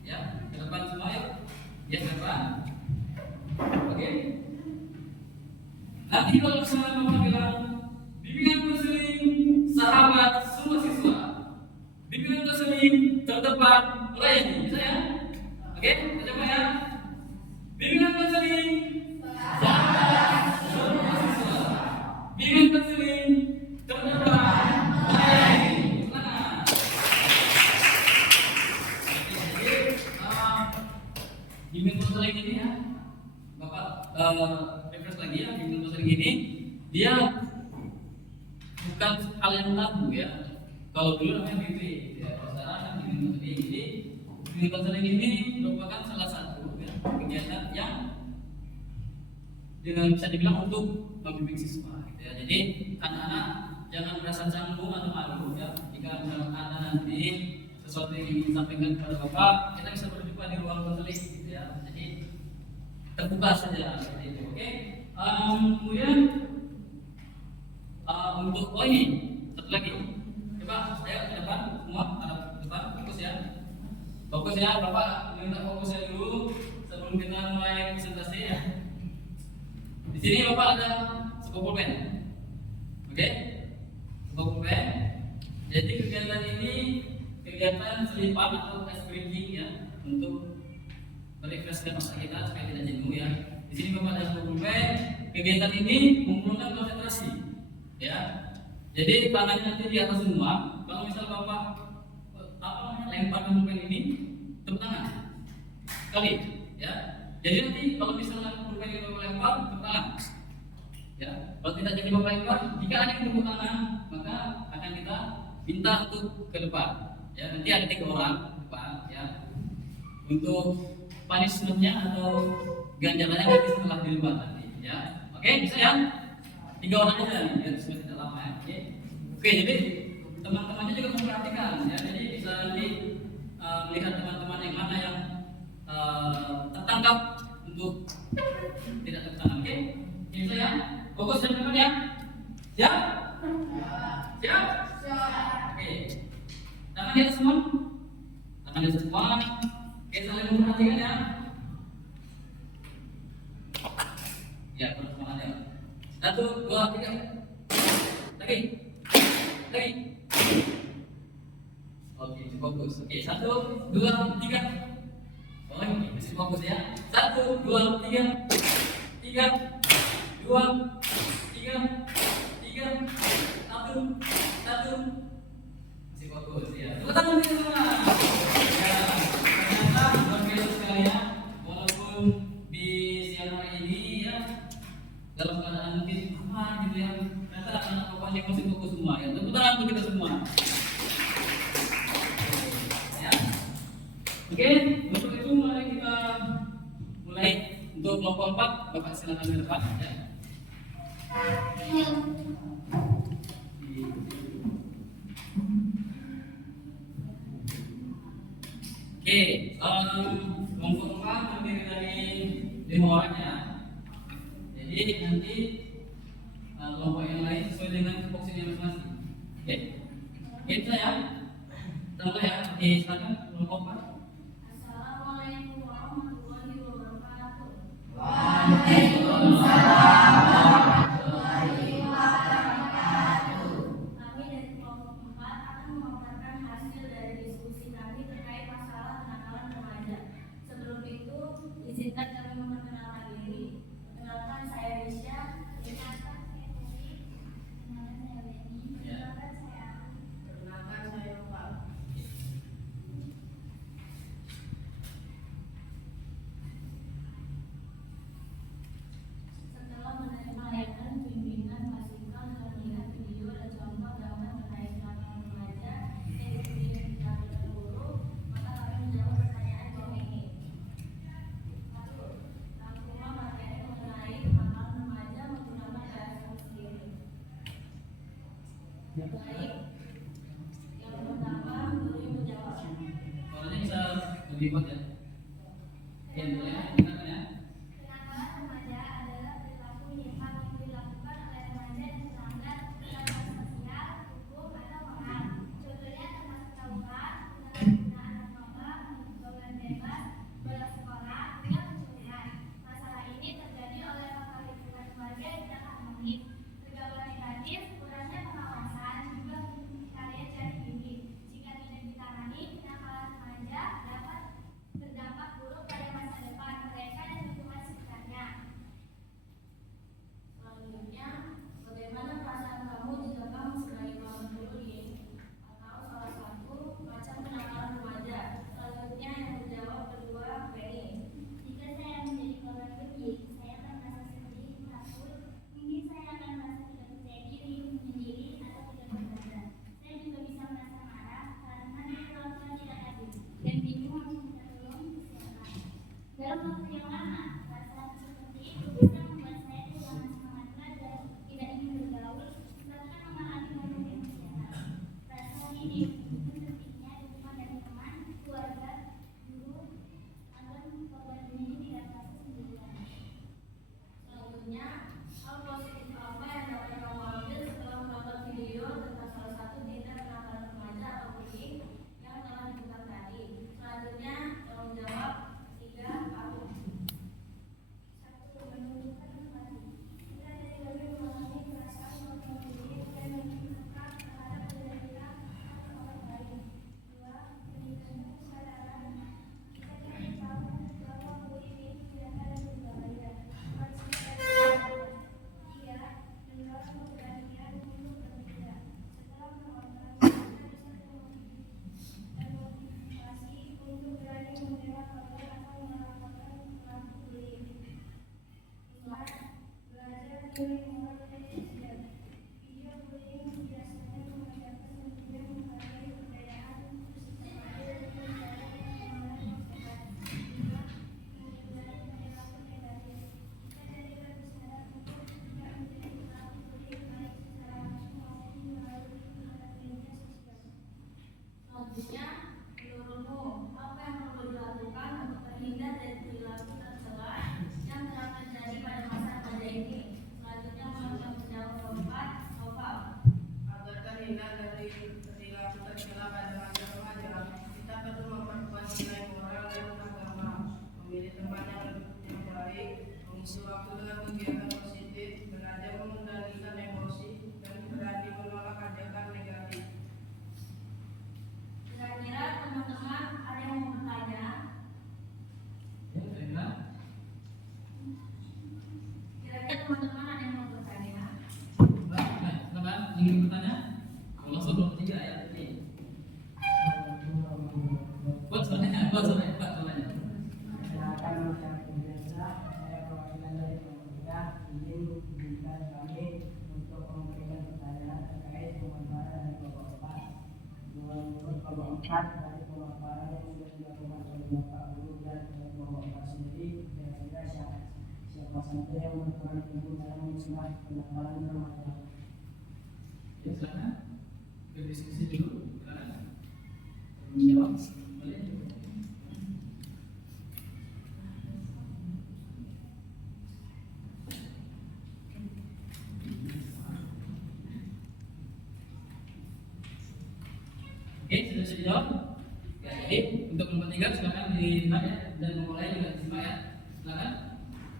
ya. Ke depan semua yuk. Ya, ke depan. Oke. Nanti kalau misalnya Bapak bilang bimbingan konseling sahabat semua siswa, bimbingan konseling terdepan melayani, bisa ya? Oke, kita coba ya. Bimbingan konseling sahabat semua siswa, bimbingan konseling terdepan melayani. Mana? Jadi bimbingan konseling ini ya, Bapak refresh lagi ya. Bimbingan konseling ini dia bukan hal yang tabu ya. Kalau dulu namanya BP ya, kalau sekarang kan bimbingan konseling. Jadi bimbingan konseling ini merupakan salah satu ya, kegiatan yang dengan bisa dibilang untuk membimbing siswa gitu ya. Jadi anak-anak jangan merasa canggung atau malu ya, jika misalnya ada nanti sesuatu yang ingin disampaikan kepada Bapak, kita bisa berjumpa di ruang konseling gitu ya. Jadi terbuka saja seperti itu. Oke. Kemudian untuk ini satu lagi, coba ayo ke depan semua, arah depan, fokus ya, Bapak minta fokusnya dulu sebelum kita mulai presentasi ya. Di sini Bapak ada sebuah pulpen, oke? Sebuah pulpen. Jadi kegiatan ini kegiatan selipan atau ice breathing ya, untuk merefreshkan otak kita supaya tidak jenuh ya. Di sini Bapak ada sebuah pulpen. Kegiatan ini mengumpulkan konsentrasi. Ya, jadi tangannya nanti di atas semua. Kalau misal Bapak lempar pulpen ini, tepuk tangan kali, ya. Jadi nanti kalau misalnya pulpen ini Bapak lempar, tepuk tangan. Ya, kalau tidak jadi Bapak lempar, jika ada yang tepuk tangan, maka akan kita minta untuk ke depan. Ya, nanti ada 3 orang depan, ya. Untuk punishmentnya atau ganjarannya nanti setelah di depan nanti, ya. Oke, bisa ya? 3 orang aja nih, biar supaya tidak lama ya. Oke, jadi teman-temannya juga memperhatikan ya. Jadi bisa nanti melihat teman-teman yang mana yang tertangkap untuk tidak tertangkap. Oke, ini saya fokus dan depan ya. Siap? Siap? Oke. Tangan di atas semua. Tangan di atas semua. Oke, saling memperhatikan ya. Ya, terus semangat ya. 1, 2, 3. Lagi. Lagi. Oke, fokus. Oke, 1, 2, 3. Oh, ini masih fokus ya. 1, 2, 3. 3, 2, 3, 3, 1, 1. Masih fokus ya. Tepuk tangan semua. Ya, ternyata berbeda sekali ya. Walaupun di siang hari ini ya dalam keadaan mungkin apa gitu ya. Ternyata anak pokoknya masih fokus semua ya. Tepuk tangan untuk kita semua. Ya. Oke, untuk itu mari kita mulai untuk kelompok 4. Bapak silakan ke depan ya. Oke, kelompok 4 terdiri dari 5 orang ya. Jadi nanti kelompok yang lain sesuai dengan tupoksinya masing-masing. Oke, kita ya. Tambah ya. Oke, silakan kelompok 4. Assalamualaikum warahmatullahi wabarakatuh. Waalaikumsalam warahmatullahi wabarakatuh. Kami dari kelompok 4 akan memaparkan hasil dari diskusi kami terkait masalah kenakalan remaja. Sebelum itu, izinkan kami memperkenalkan diri. Perkenalkan saya Risha. Perkenalkan saya Putri. Perkenalkan saya Beni. Perkenalkan saya Ari. Perkenalkan saya Nova. Setelah menerima layanan bimbingan masikal dan melihat video dan contoh gambar terkait kenakalan remaja yang di video yang kita terdahulu, maka kami menjawab pertanyaan bawah ini. 1. Rangkuman materi mengenai kenakalan remaja menggunakan bahasa sendiri. Baik. Yang pertama, guru menjawab. Soalnya bisa lebih kuat ya. Oke, boleh ya, silakan ya. Kenakalan remaja adalah perilaku menyimpang yang dilakukan oleh remaja yang melanggar aturan sosial, hukum, atau moral. Contohnya termasuk tawuran, penyalahgunaan narkoba, pergaulan bebas, bolos sekolah, hingga pencurian. Masalah ini terjadi oleh faktor lingkungan keluarga yang tidak harmonis, pergaulan negatif, kurangnya pengawasan, juga pencarian jati diri. Jika tidak ditangani, kenakalan remaja dapat berdampak buruk pada masa depan mereka. teman-teman ada yang mau bertanya? Silakan, ingin bertanya? Kalau sebelum tiga ya. Buat soalnya. Silakan masyarakat Indonesia, saya perwakilan dari Kementerian ingin diizinkan kami untuk memberikan pertanyaan terkait pemaparan dari kelompok 4. Menurut kelompok 4 dari pemaparan yang sudah dilakukan oleh Bapak Guru dan kelompok 4 sendiri, kira-kira siapa saja yang berperan penting dalam mencegah kenakalan remaja? Ya, silakan. Berdiskusi dulu. Silakan. Menjawab. Boleh. Oke, sudah bisa dijawab? Ya, jadi untuk nomor 3 silakan dilihat ya, dan nomor lain juga disimak ya. Silakan.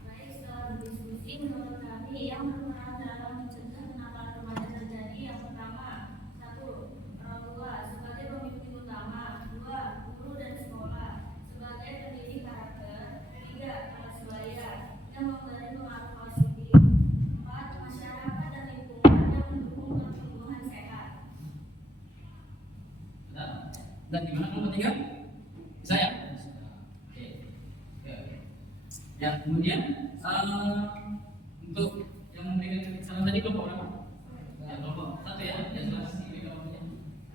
Baik, setelah berdiskusi, menurut kami yang berperan dalam mencegah kenakalan remaja terjadi yang pertama, 1. Orang tua sebagai pemimpin utama, 2. Guru dan sekolah sebagai pendidik karakter, 3. Kelas sebaya yang memberi pengaruh positif, 4. Masyarakat dan lingkungan yang mendukung pertumbuhan sehat. Dan gimana nomor 3? Saya. Oke. Ya, kemudian untuk yang memberikan saran tadi kelompok berapa? Ya, kelompok 1 ya. Ya, silakan ini kelompoknya.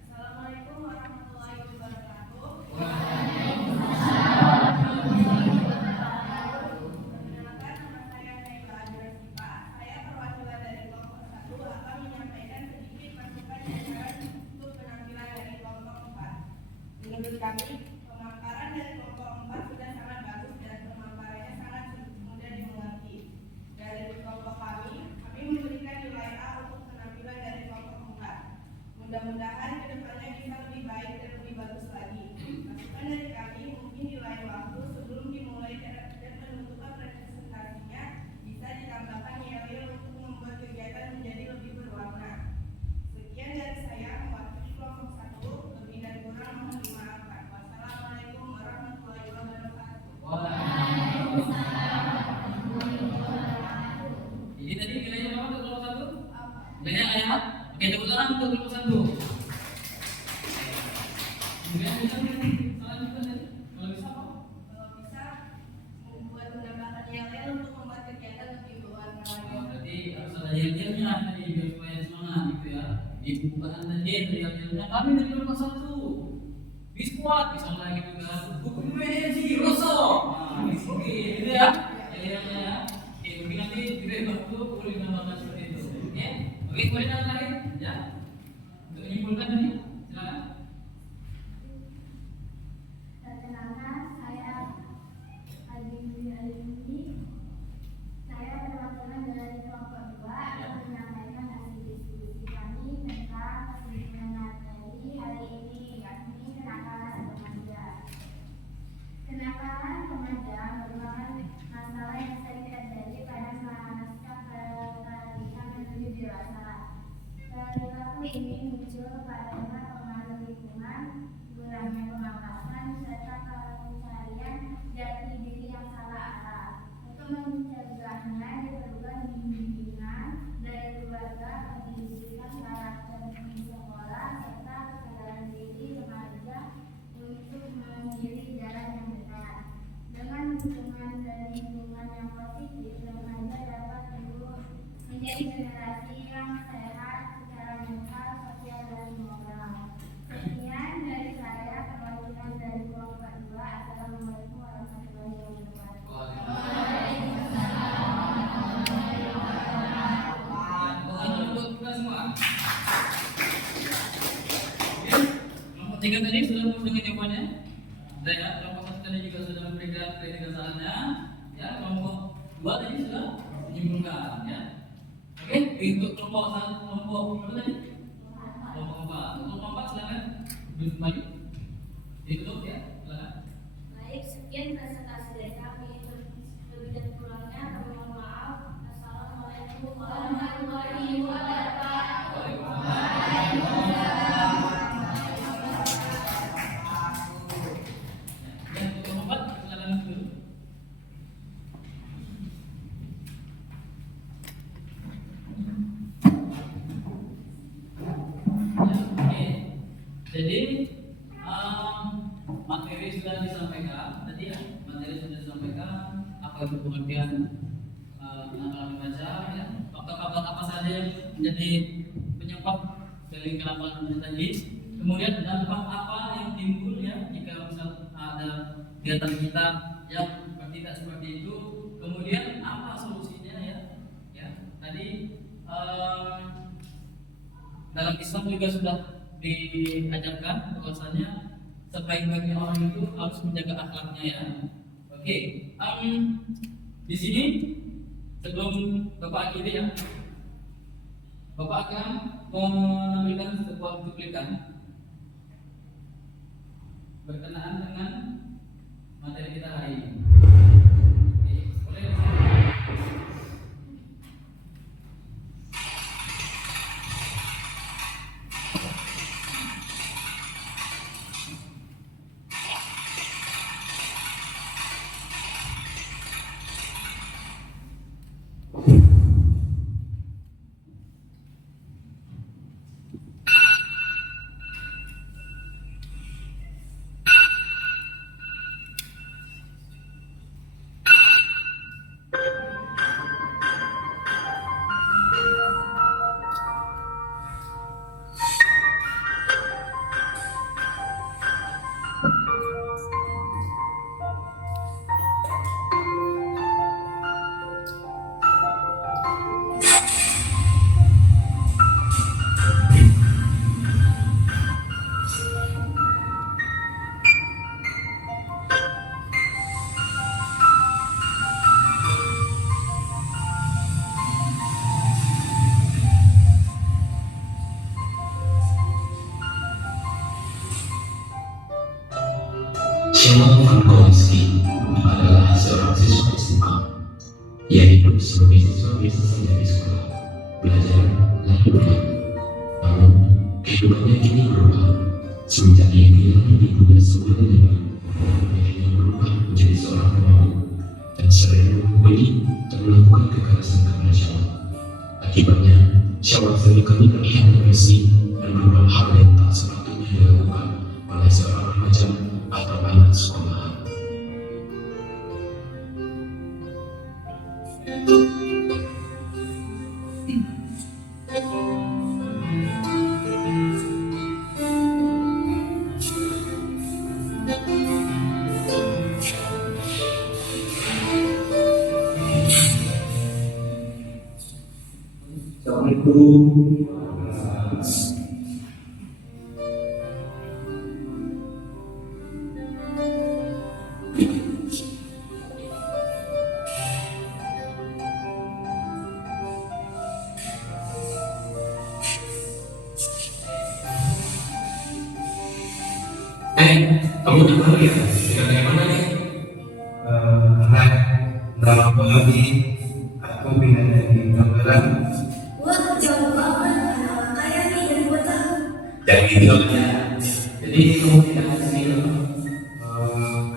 Assalamualaikum warahmatullahi wabarakatuh. Perkenalkan, nama saya Naila Adresipa. Saya perwakilan dari kelompok 1 akan menyampaikan sedikit masukan dan saran untuk penampilan dari kelompok 4. Menurut kami, pemaparan dari kelompok 4 sudah sangat bagus dan pemaparannya sangat mudah dimengerti. Dari kelompok kami memberikan nilai A untuk penampilan dari kelompok 4. Mudah-mudahan kedepannya bisa lebih baik dan lebih bagus lagi. Masukan dari kami mungkin nilai waktu sebelum dimulai dan penutupan presentasinya bisa ditambahkan nilai untuk membuat kegiatan menjadi lebih berwarna. Sekian dari saya mewakili kelompok 1, lebih dan kurang mohon dimaafkan. Wassalamualaikum warahmatullahi wabarakatuh. Jadi tadi nilainya berapa untuk kelompok 1? Nilainya A4. Oke, tepuk tangan untuk kelompok 1. Kemudian bisa saran juga tadi. Kalau bisa apa? Kalau bisa membuat menambahkan nilai untuk membuat kegiatan lebih berwarna lagi. Berarti harus ada yel-yelnya tadi biar supaya semangat gitu ya. Di pembukaan tadi ada yel-yelnya. Kami dari kelompok 1. Biskuat misalnya gitu kan. Hukum energi rosok. Nah, oke, gitu ya. Yel-yelnya ya. Oke, mungkin nanti juga waktu boleh menambahkan seperti itu. Oke. Oke, kemudian yang lain ya. Untuk menyimpulkan tadi, silakan. Perkenalkan, saya Adi Alimi. Saya perwakilan dari kelompok 2 akan menyampaikan hasil diskusi kami tentang kesimpulan materi hari ini, yakni kenakalan remaja. Kenakalan remaja merupakan masalah yang sering terjadi pada masa peralihan menuju dewasa. Perilaku ini muncul karena pengaruh lingkungan, kurangnya pengawasan, serta pencarian jati diri yang salah arah. Untuk mencegahnya diperlukan bimbingan dari keluarga, pendidikan karakter di sekolah, serta kesadaran diri remaja untuk memilih jalan yang benar. Dengan dukungan dan lingkungan yang positif, remaja dapat tumbuh menjadi generasi yang sehat secara mental, sosial, dan moral. Sekian dari saya, perwakilan dari kelompok 2. Assalamualaikum warahmatullahi wabarakatuh. Untuk kita semua. Kelompok 3 tadi sudah puas dengan jawabannya. Saya kelompok 1 tadi juga sudah memberikan kritik sarannya. Ya, kelompok 2 tadi sudah menyimpulkan. Ya. Oke, untuk kelompok 1, kelompok berapa tadi? Kelompok 4. Kelompok 4 silakan kembali. Ditutup ya, silakan. Baik, sekian presentasi dari kami. Lebih dan kurangnya kami mohon maaf. Assalamualaikum warahmatullahi wabarakatuh. Dan untuk kelompok 4 silakan dulu. tadi ya materi sudah disampaikan, apa itu pengertian nakal membaca, ya faktor-faktor apa saja yang menjadi penyebab dari kelangkaan membaca tadi, kemudian dampak apa yang timbul ya jika misal ada kegiatan kita yang tidak seperti itu, kemudian apa solusinya ya tadi dalam Islam juga sudah diajarkan bahwasanya sebaik-baiknya orang itu harus menjaga akhlaknya ya. Oke, di sini sebelum Bapak akhiri ya, Bapak akan menampilkan sebuah cuplikan berkenaan dengan materi kita hari ini. Oke, boleh disilakan. Shalom Frankowiski adalah seorang siswa SMA yang hidup sebagai siswa biasa saja di sekolah, belajar dan bermain. Namun, kehidupannya kini berubah semenjak ia kehilangan ibunya sebulan lebar. Ia berubah menjadi seorang pemalu dan sering memukuli dan melakukan kekerasan kepada Syawal. Akibatnya, Syawal seringkali terlihat depresi dan beberapa hal yang tak sepatutnya dilakukan oleh seorang remaja atau anak sekolahan. Assalamualaikum. Kamu di mana ya? Dari mana nih? Nama lagi aku pindah dari Tangerang. Wah, jauh banget. Kayak nih dari kota. Jadi tinggalnya. Jadi kamu pindah ke sini loh.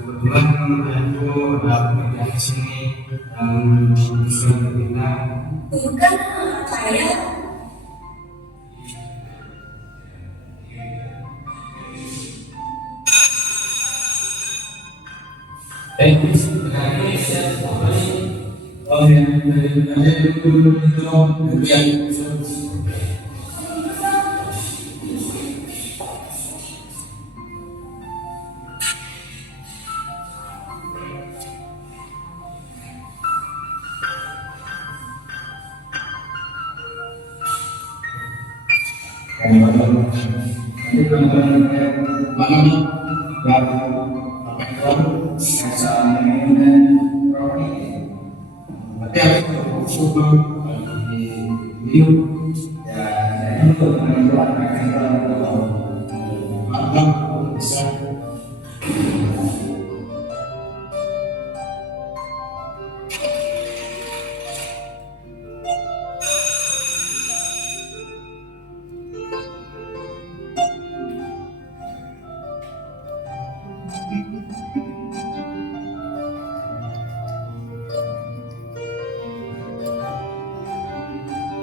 Kebetulan aku ada kerja di sini dan bisa pindah. Bukan saya. Oh ya, dari dulu itu kerja.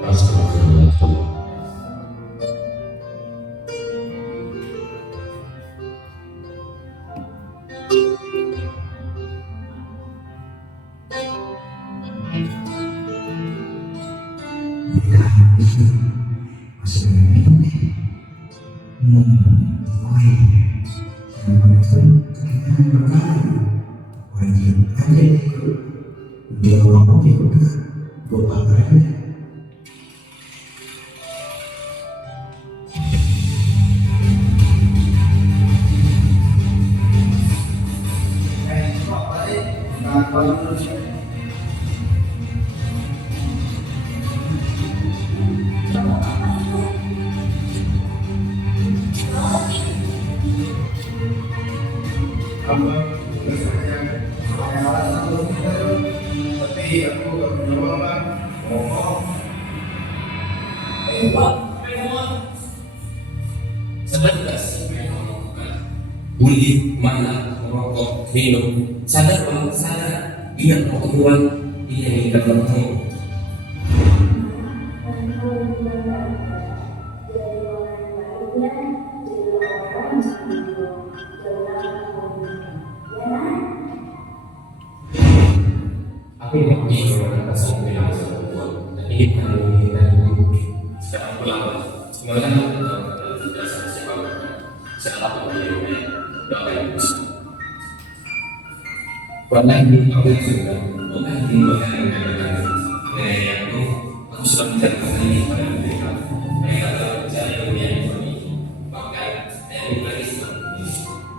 Astagfirullah. Oh iya, sama kan kita berlalu. Wajib aja ikut. Dia ngomong ya udah, gue bakal aja. Kok balik? Kenapa dulu sih? Hamba bersaja saya alasan untuk kita tapi aku gak punya uang bang. Pak, sebentar Buli, mana, merokok, minum. Sadar bang, sadar. Ingat mau keluar, ini ingat kamu. Aku tidak bisa mengatasi bilang sebuah dan ini kami dan sekarang pulang semuanya tidak siapa salah pemilihannya doa yang besar. Warna ini aku sudah bukan ini bahkan aku sudah mencatatkan ini pada mereka. Mereka telah percaya dunia ini bahkan dari Islam.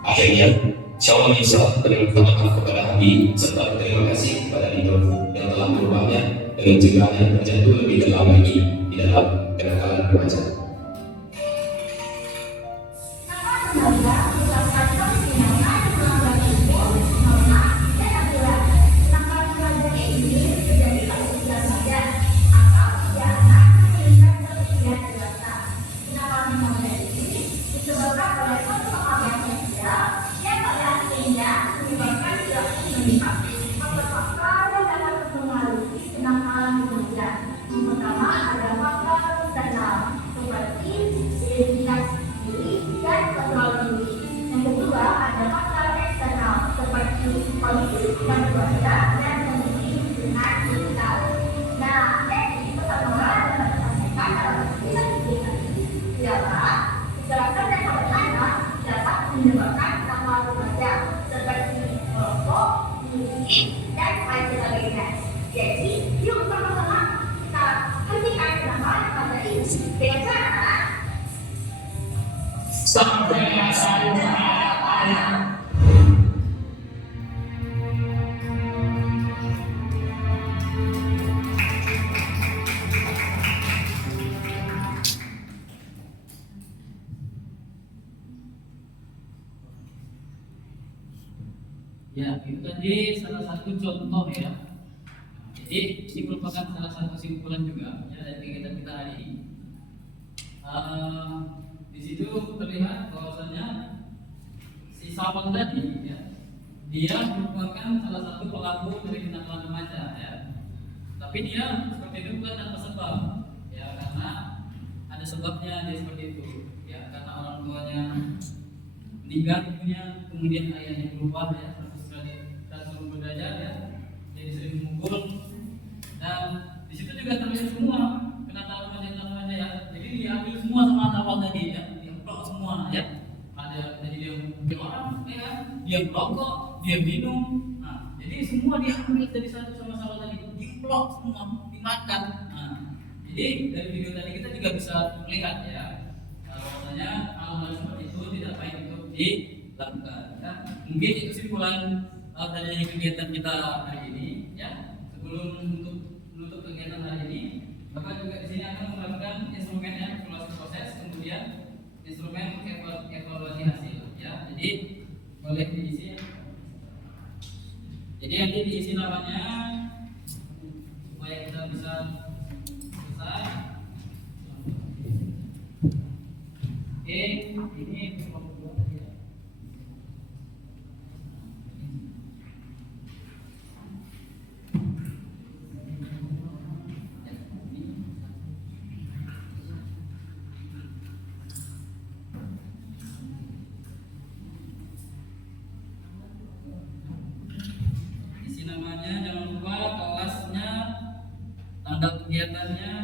Akhirnya Syawal Isa berterima kepada Nabi serta berterima kasih kepada Ridho yang telah merubahnya dengan cegahnya terjatuh lebih dalam lagi di dalam kenakalan remaja. Menyebabkan gangguan remaja seperti merokok, minum, dan lain sebagainya. Jadi, yuk sama-sama kita hentikan gangguan remaja ini dengan cara Sampai saya Ya, itu tadi salah satu contoh ya. Jadi ini merupakan salah satu kesimpulan juga ya dari kegiatan kita hari ini. Di situ terlihat bahwasanya si Sabang tadi ya, dia merupakan salah satu pelaku dari kenakalan remaja ya. Tapi dia seperti itu bukan tanpa sebab ya, karena ada sebabnya dia seperti itu ya, karena orang tuanya meninggal ibunya, kemudian ayahnya berubah ya 180 derajat ya, jadi sering memukul. Dan di situ juga terlihat semua kenakalan remaja ya, jadi diambil semua sama awal tadi ya, diambil semua ya, ada jadi dia memukul orang ya, dia merokok, dia minum, nah jadi semua diambil dari satu sama sama tadi, diplok semua, dimakan. Nah, jadi dari video tadi kita juga bisa melihat ya, bahwasanya hal-hal seperti itu tidak baik untuk dilakukan ya. Mungkin itu kesimpulan dari kegiatan kita hari ini ya. Sebelum menutup kegiatan hari ini, Bapak juga di sini akan melakukan instrumennya, evaluasi proses, kemudian instrumen evaluasi hasil ya. Jadi boleh diisi. Jadi nanti diisi namanya supaya kita bisa selesai. Oke, ini namanya, jangan lupa kelasnya, tanda kegiatannya.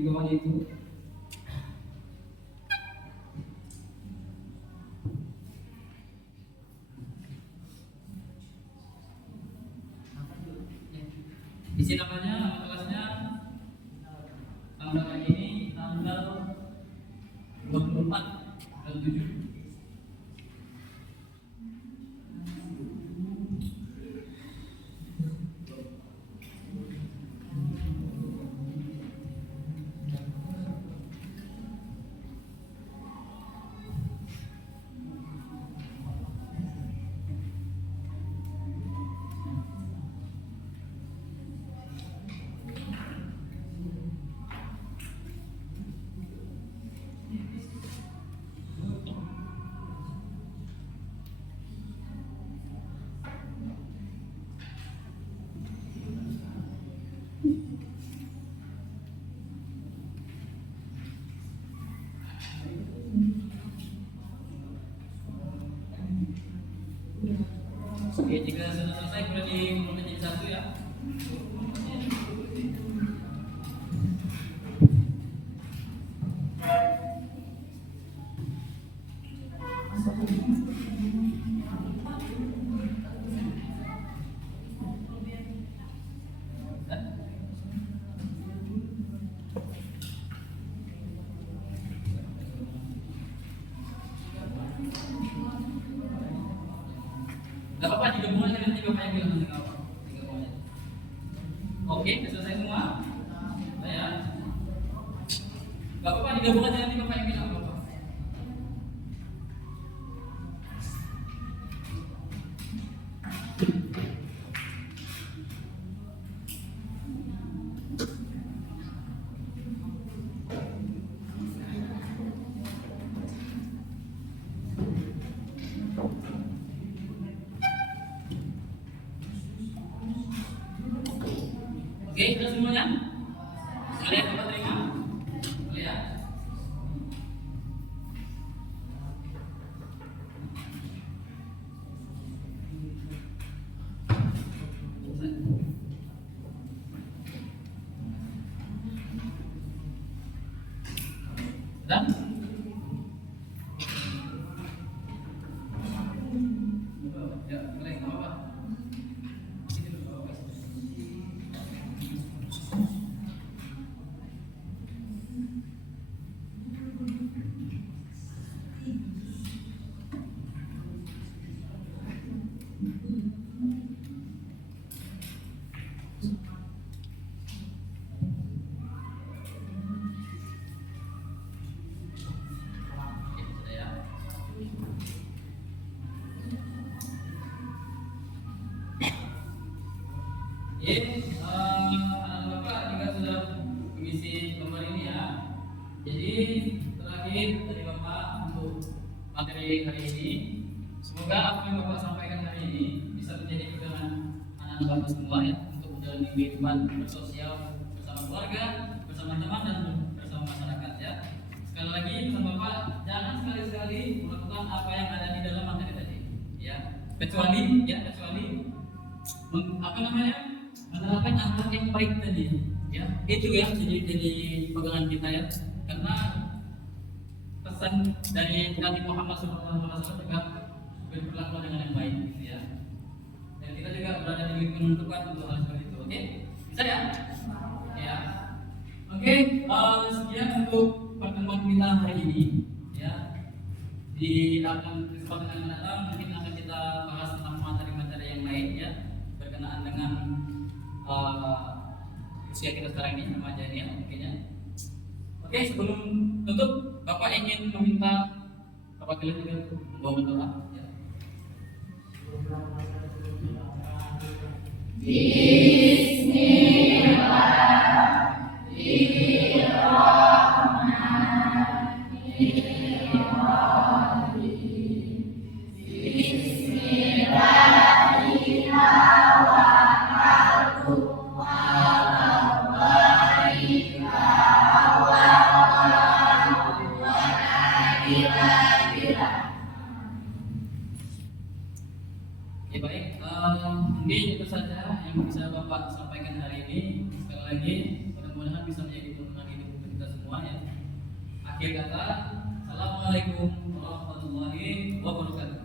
di bawahnya itu. Isi namanya, nama kelasnya, tanggal hari ini tanggal 24 dan 7. Oke, jika sudah selesai boleh dikumpulkan jadi satu ya. Gak apa-apa, digabung aja nanti bapak yang bilang nanti gak apa-apa. Digabung aja. Oke, sudah selesai semua? Ya. Gak apa-apa, digabung aja nanti bapak yang bilang gak apa-apa. Oke, sudah semuanya? Kalian dapat terima? Ya. Sudah? Ya, boleh, nggak apa-apa. Sini dulu, nggak apa-apa. Oke, sudah ya. Anak bapak juga sudah mengisi gambar ini ya. Jadi terakhir dari bapak untuk materi hari ini, semoga apa yang bapak sampaikan hari ini bisa menjadi pegangan anak-anak bapak semua ya untuk menjalani kehidupan bersosial bersama keluarga, bersama teman dan bersama masyarakat ya. Sekali lagi pesan bapak, jangan sekali-sekali melakukan apa yang ada di dalam materi tadi ya. Kecuali menerapkan hal yang baik tadi ya, itu ya jadi pegangan kita ya, karena pesan dari Nabi Muhammad SAW juga berperilaku dengan yang baik gitu ya, dan kita juga berada di lingkungan tepat untuk hal seperti itu. Oke, bisa ya? Ya. Oke, sekian untuk pertemuan kita hari ini ya. Di kesempatan yang mendatang mungkin akan kita bahas tentang materi-materi yang lain ya, berkenaan dengan usia kita sekarang ini, remaja ini ya mungkin ya. Oke, sebelum tutup, Bapak ingin meminta Bapak kalian juga membawa doa ya. Ya baik, mungkin itu saja yang bisa Bapak sampaikan hari ini. Sekali lagi, mudah-mudahan bisa menjadi pemenang hidup semuanya. Akhir kata, assalamualaikum warahmatullahi wabarakatuh.